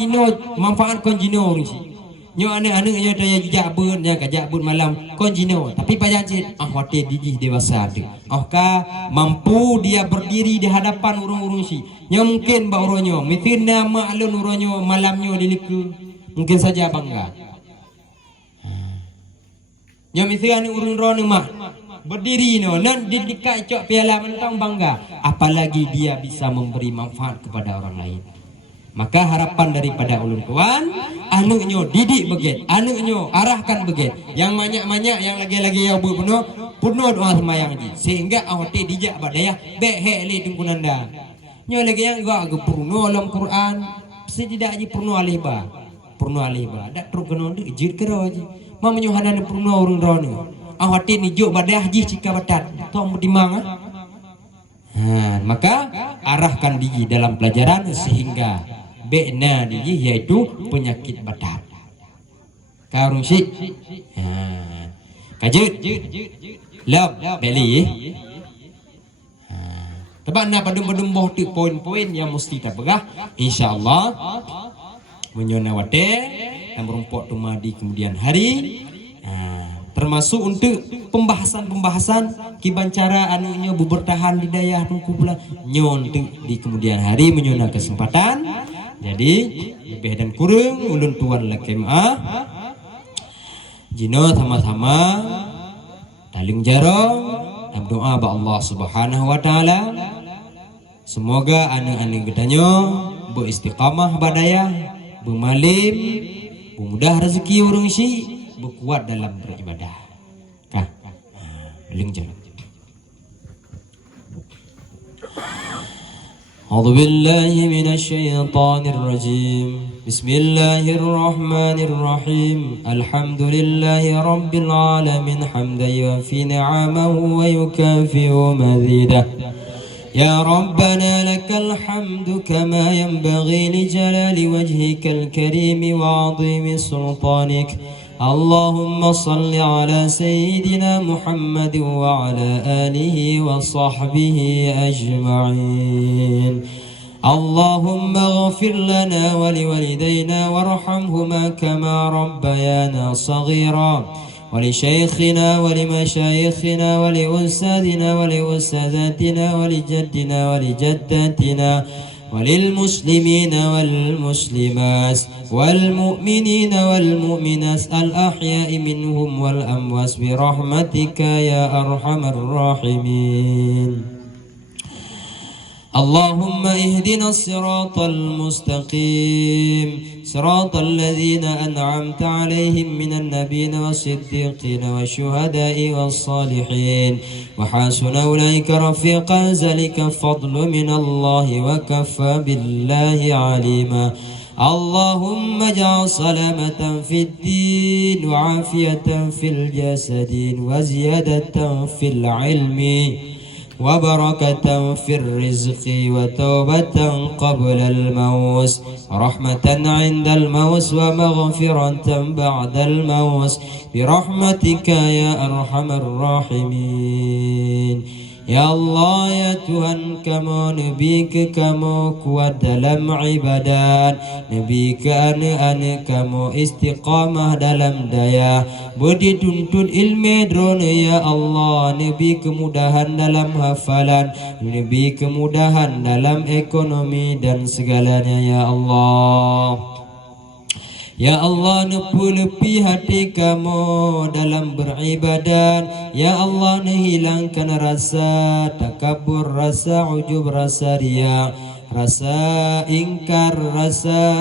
kon jino urang si. Nyo anak-anak nyo daya jabun nya kajabun malam kon jino tapi pajajit hotel dijih dewasa tu. Ka mampu dia berdiri di hadapan urung-urung si. Nyo mungkin ba uronyo mitin nama alun uronyo malamnyo diliku mungkin saja bangga. Nyo mitin urung rono mak berdiri no nan didikai cok piala mentang bangga apalagi dia bisa memberi manfaat kepada orang lain. Maka harapan daripada ulun kawan, anaknya didik beget, anaknya arahkan beget. Yang banyak-banyak yang lagi-lagi yang penuh doa semayang ji. Sehingga awate dijak badaya behe le tungkunanda. Nyo lagi yang gak ke purno dalam Quran, tidak ji purno alihba. Purno alihba, dak terus kena ijir kero ji. Mam nyohadan purno urung rono. Awate ni juk badaya ji cika batat. Tom dimang maka arahkan diri dalam pelajaran sehingga bekna diri yaitu penyakit batat. Karung si kajut lab beli tebak nak padum-padum boh tu poin-poin yang mesti tak begah insyaallah menyona wate dan merumpok tuma di kemudian hari. Termasuk untuk pembahasan-pembahasan kiban cara anunya bertahan di daya tungku pula nyon di kemudian hari menyona kesempatan. Jadi lebih dan kurang ulun tuan lakemah jino sama-sama taling jarong dan doa ba Allah Subhanahu wa taala semoga anak-anak gedanyo beristiqamah badaya bermalim bermudah rezeki urung si berkuat dalam beribadah. Kah? Taling jarong. أعوذ بالله من الشيطان الرجيم بسم الله الرحمن الرحيم الحمد لله رب العالمين حمدا يوفي نعمه ويكافئ مزيده يا ربنا لك الحمد كما ينبغي لجلال وجهك الكريم وعظيم سلطانك اللهم صل على سيدنا محمد وعلى آله وصحبه أجمعين اللهم اغفر لنا ولوالدينا وارحمهما كما ربيانا صغيرا ولشيخنا ولمشايخنا ولأستاذنا ولأستاذاتنا ولجدنا ولجداتنا وللمسلمين والمسلمات والمؤمنين والمؤمنات الأحياء منهم والأموات برحمتك يا أرحم الراحمين اللهم اهدنا الصراط المستقيم صراط الذين أنعمت عليهم من النبيين والصديقين والشهداء والصالحين وحسن أولئك رفيقا ذلك فضل من الله وكفى بالله عليما اللهم اجعل سلامة في الدين وعافية في الجسد وزيادة في العلم وبركة في الرزق وتوبة قبل الموت رحمة عند الموت ومغفرة بعد الموت برحمتك يا أرحم الراحمين. Ya Allah ya Tuhan kamu Nabi ke kamu kuat dalam ibadat, Nabi ke anak-anak kamu istiqamah dalam daya budi tuntut ilmu drone ya Allah, Nabi kemudahan dalam hafalan, Nabi kemudahan dalam ekonomi dan segalanya ya Allah. Ya Allah nepu lepi hati kamu dalam beribadat. Ya Allah hilangkan rasa takabur, rasa ujub, rasa riya, rasa ingkar, rasa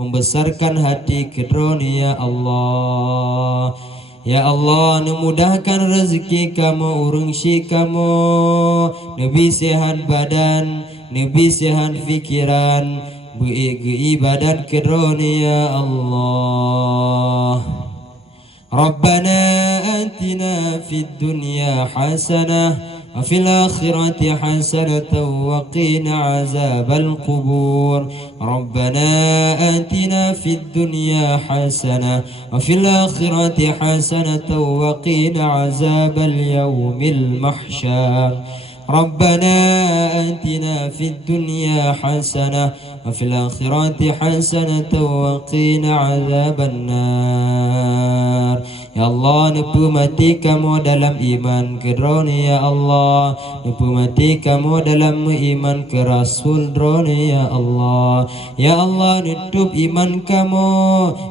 membesarkan hati kedroni ya Allah. Ya Allah memudahkan rezeki kamu, urungsi kamu, Nabi sehat badan, Nabi sehat fikiran, ibadat kedroni ya Allah. Rabbana atina fid dunya hasanah wa fil akhirati hasanatan wa qina azabal qubur. Rabbana atina fid dunya hasanah wa fil akhirati hasanatan wa qina azabal yawmil mahsyar. ربنا آتنا في الدنيا حسنة وفي الآخرة حسنة وقنا عذاب النار. Ya Allah nepu mati kamu dalam iman ke drone ya Allah, nepu mati kamu dalam iman ke Rasul drone ya Allah. Ya Allah nutup iman kamu,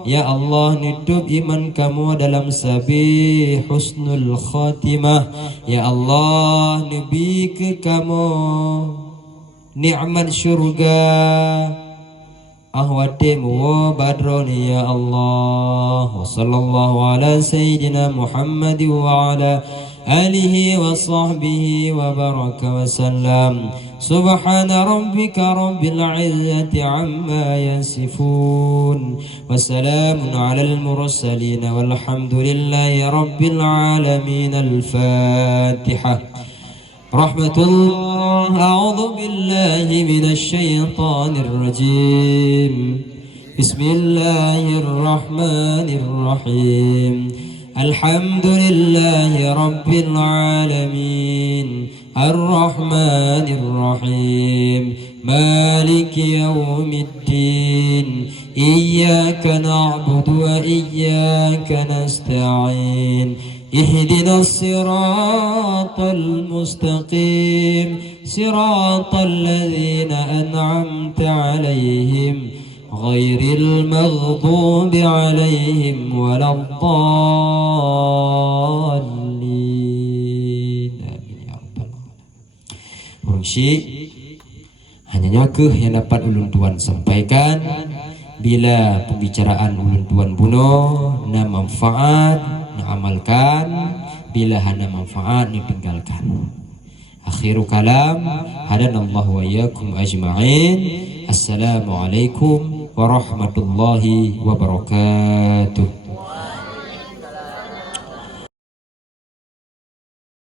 ya Allah nutup iman kamu dalam sabi husnul khatimah. Ya Allah nabi ke kamu nikmat syurga ahwatimu wa badroni ya Allah. Wa sallallahu ala sayyidina Muhammad wa ala alihi wa sahbihi wa baraka wa sallam. Subhana rabbika rabbil izzati amma yasifun wa salamun ala al mursalin walhamdulillahi rabbil alamin. Al-Fatihah. Rahmatullah. A'udzu billahi minasy syaithanir rajim. Bismillahirrahmanirrahim. Alhamdulillahi rabbil alamin. Ar-Rahmanir Rahim. Maliki yaumiddin. Iyyaka na'budu wa iyyaka nasta'in. اهدنا الصراط المستقيم صراط الذين أنعمت عليهم غير المغضوب عليهم ولا الضالين. Amin ya rabbal alamin. Urungsi hanya nyakeuh yang dapat ulun tuan sampaikan. Bila pembicaraan ulun tuan bunuh na manfaat amalkan, bila hana manfaat ditinggalkan. Akhiru kalam, hadanallahu wa iyyakum ajma'in. Assalamualaikum warahmatullahi wabarakatuh.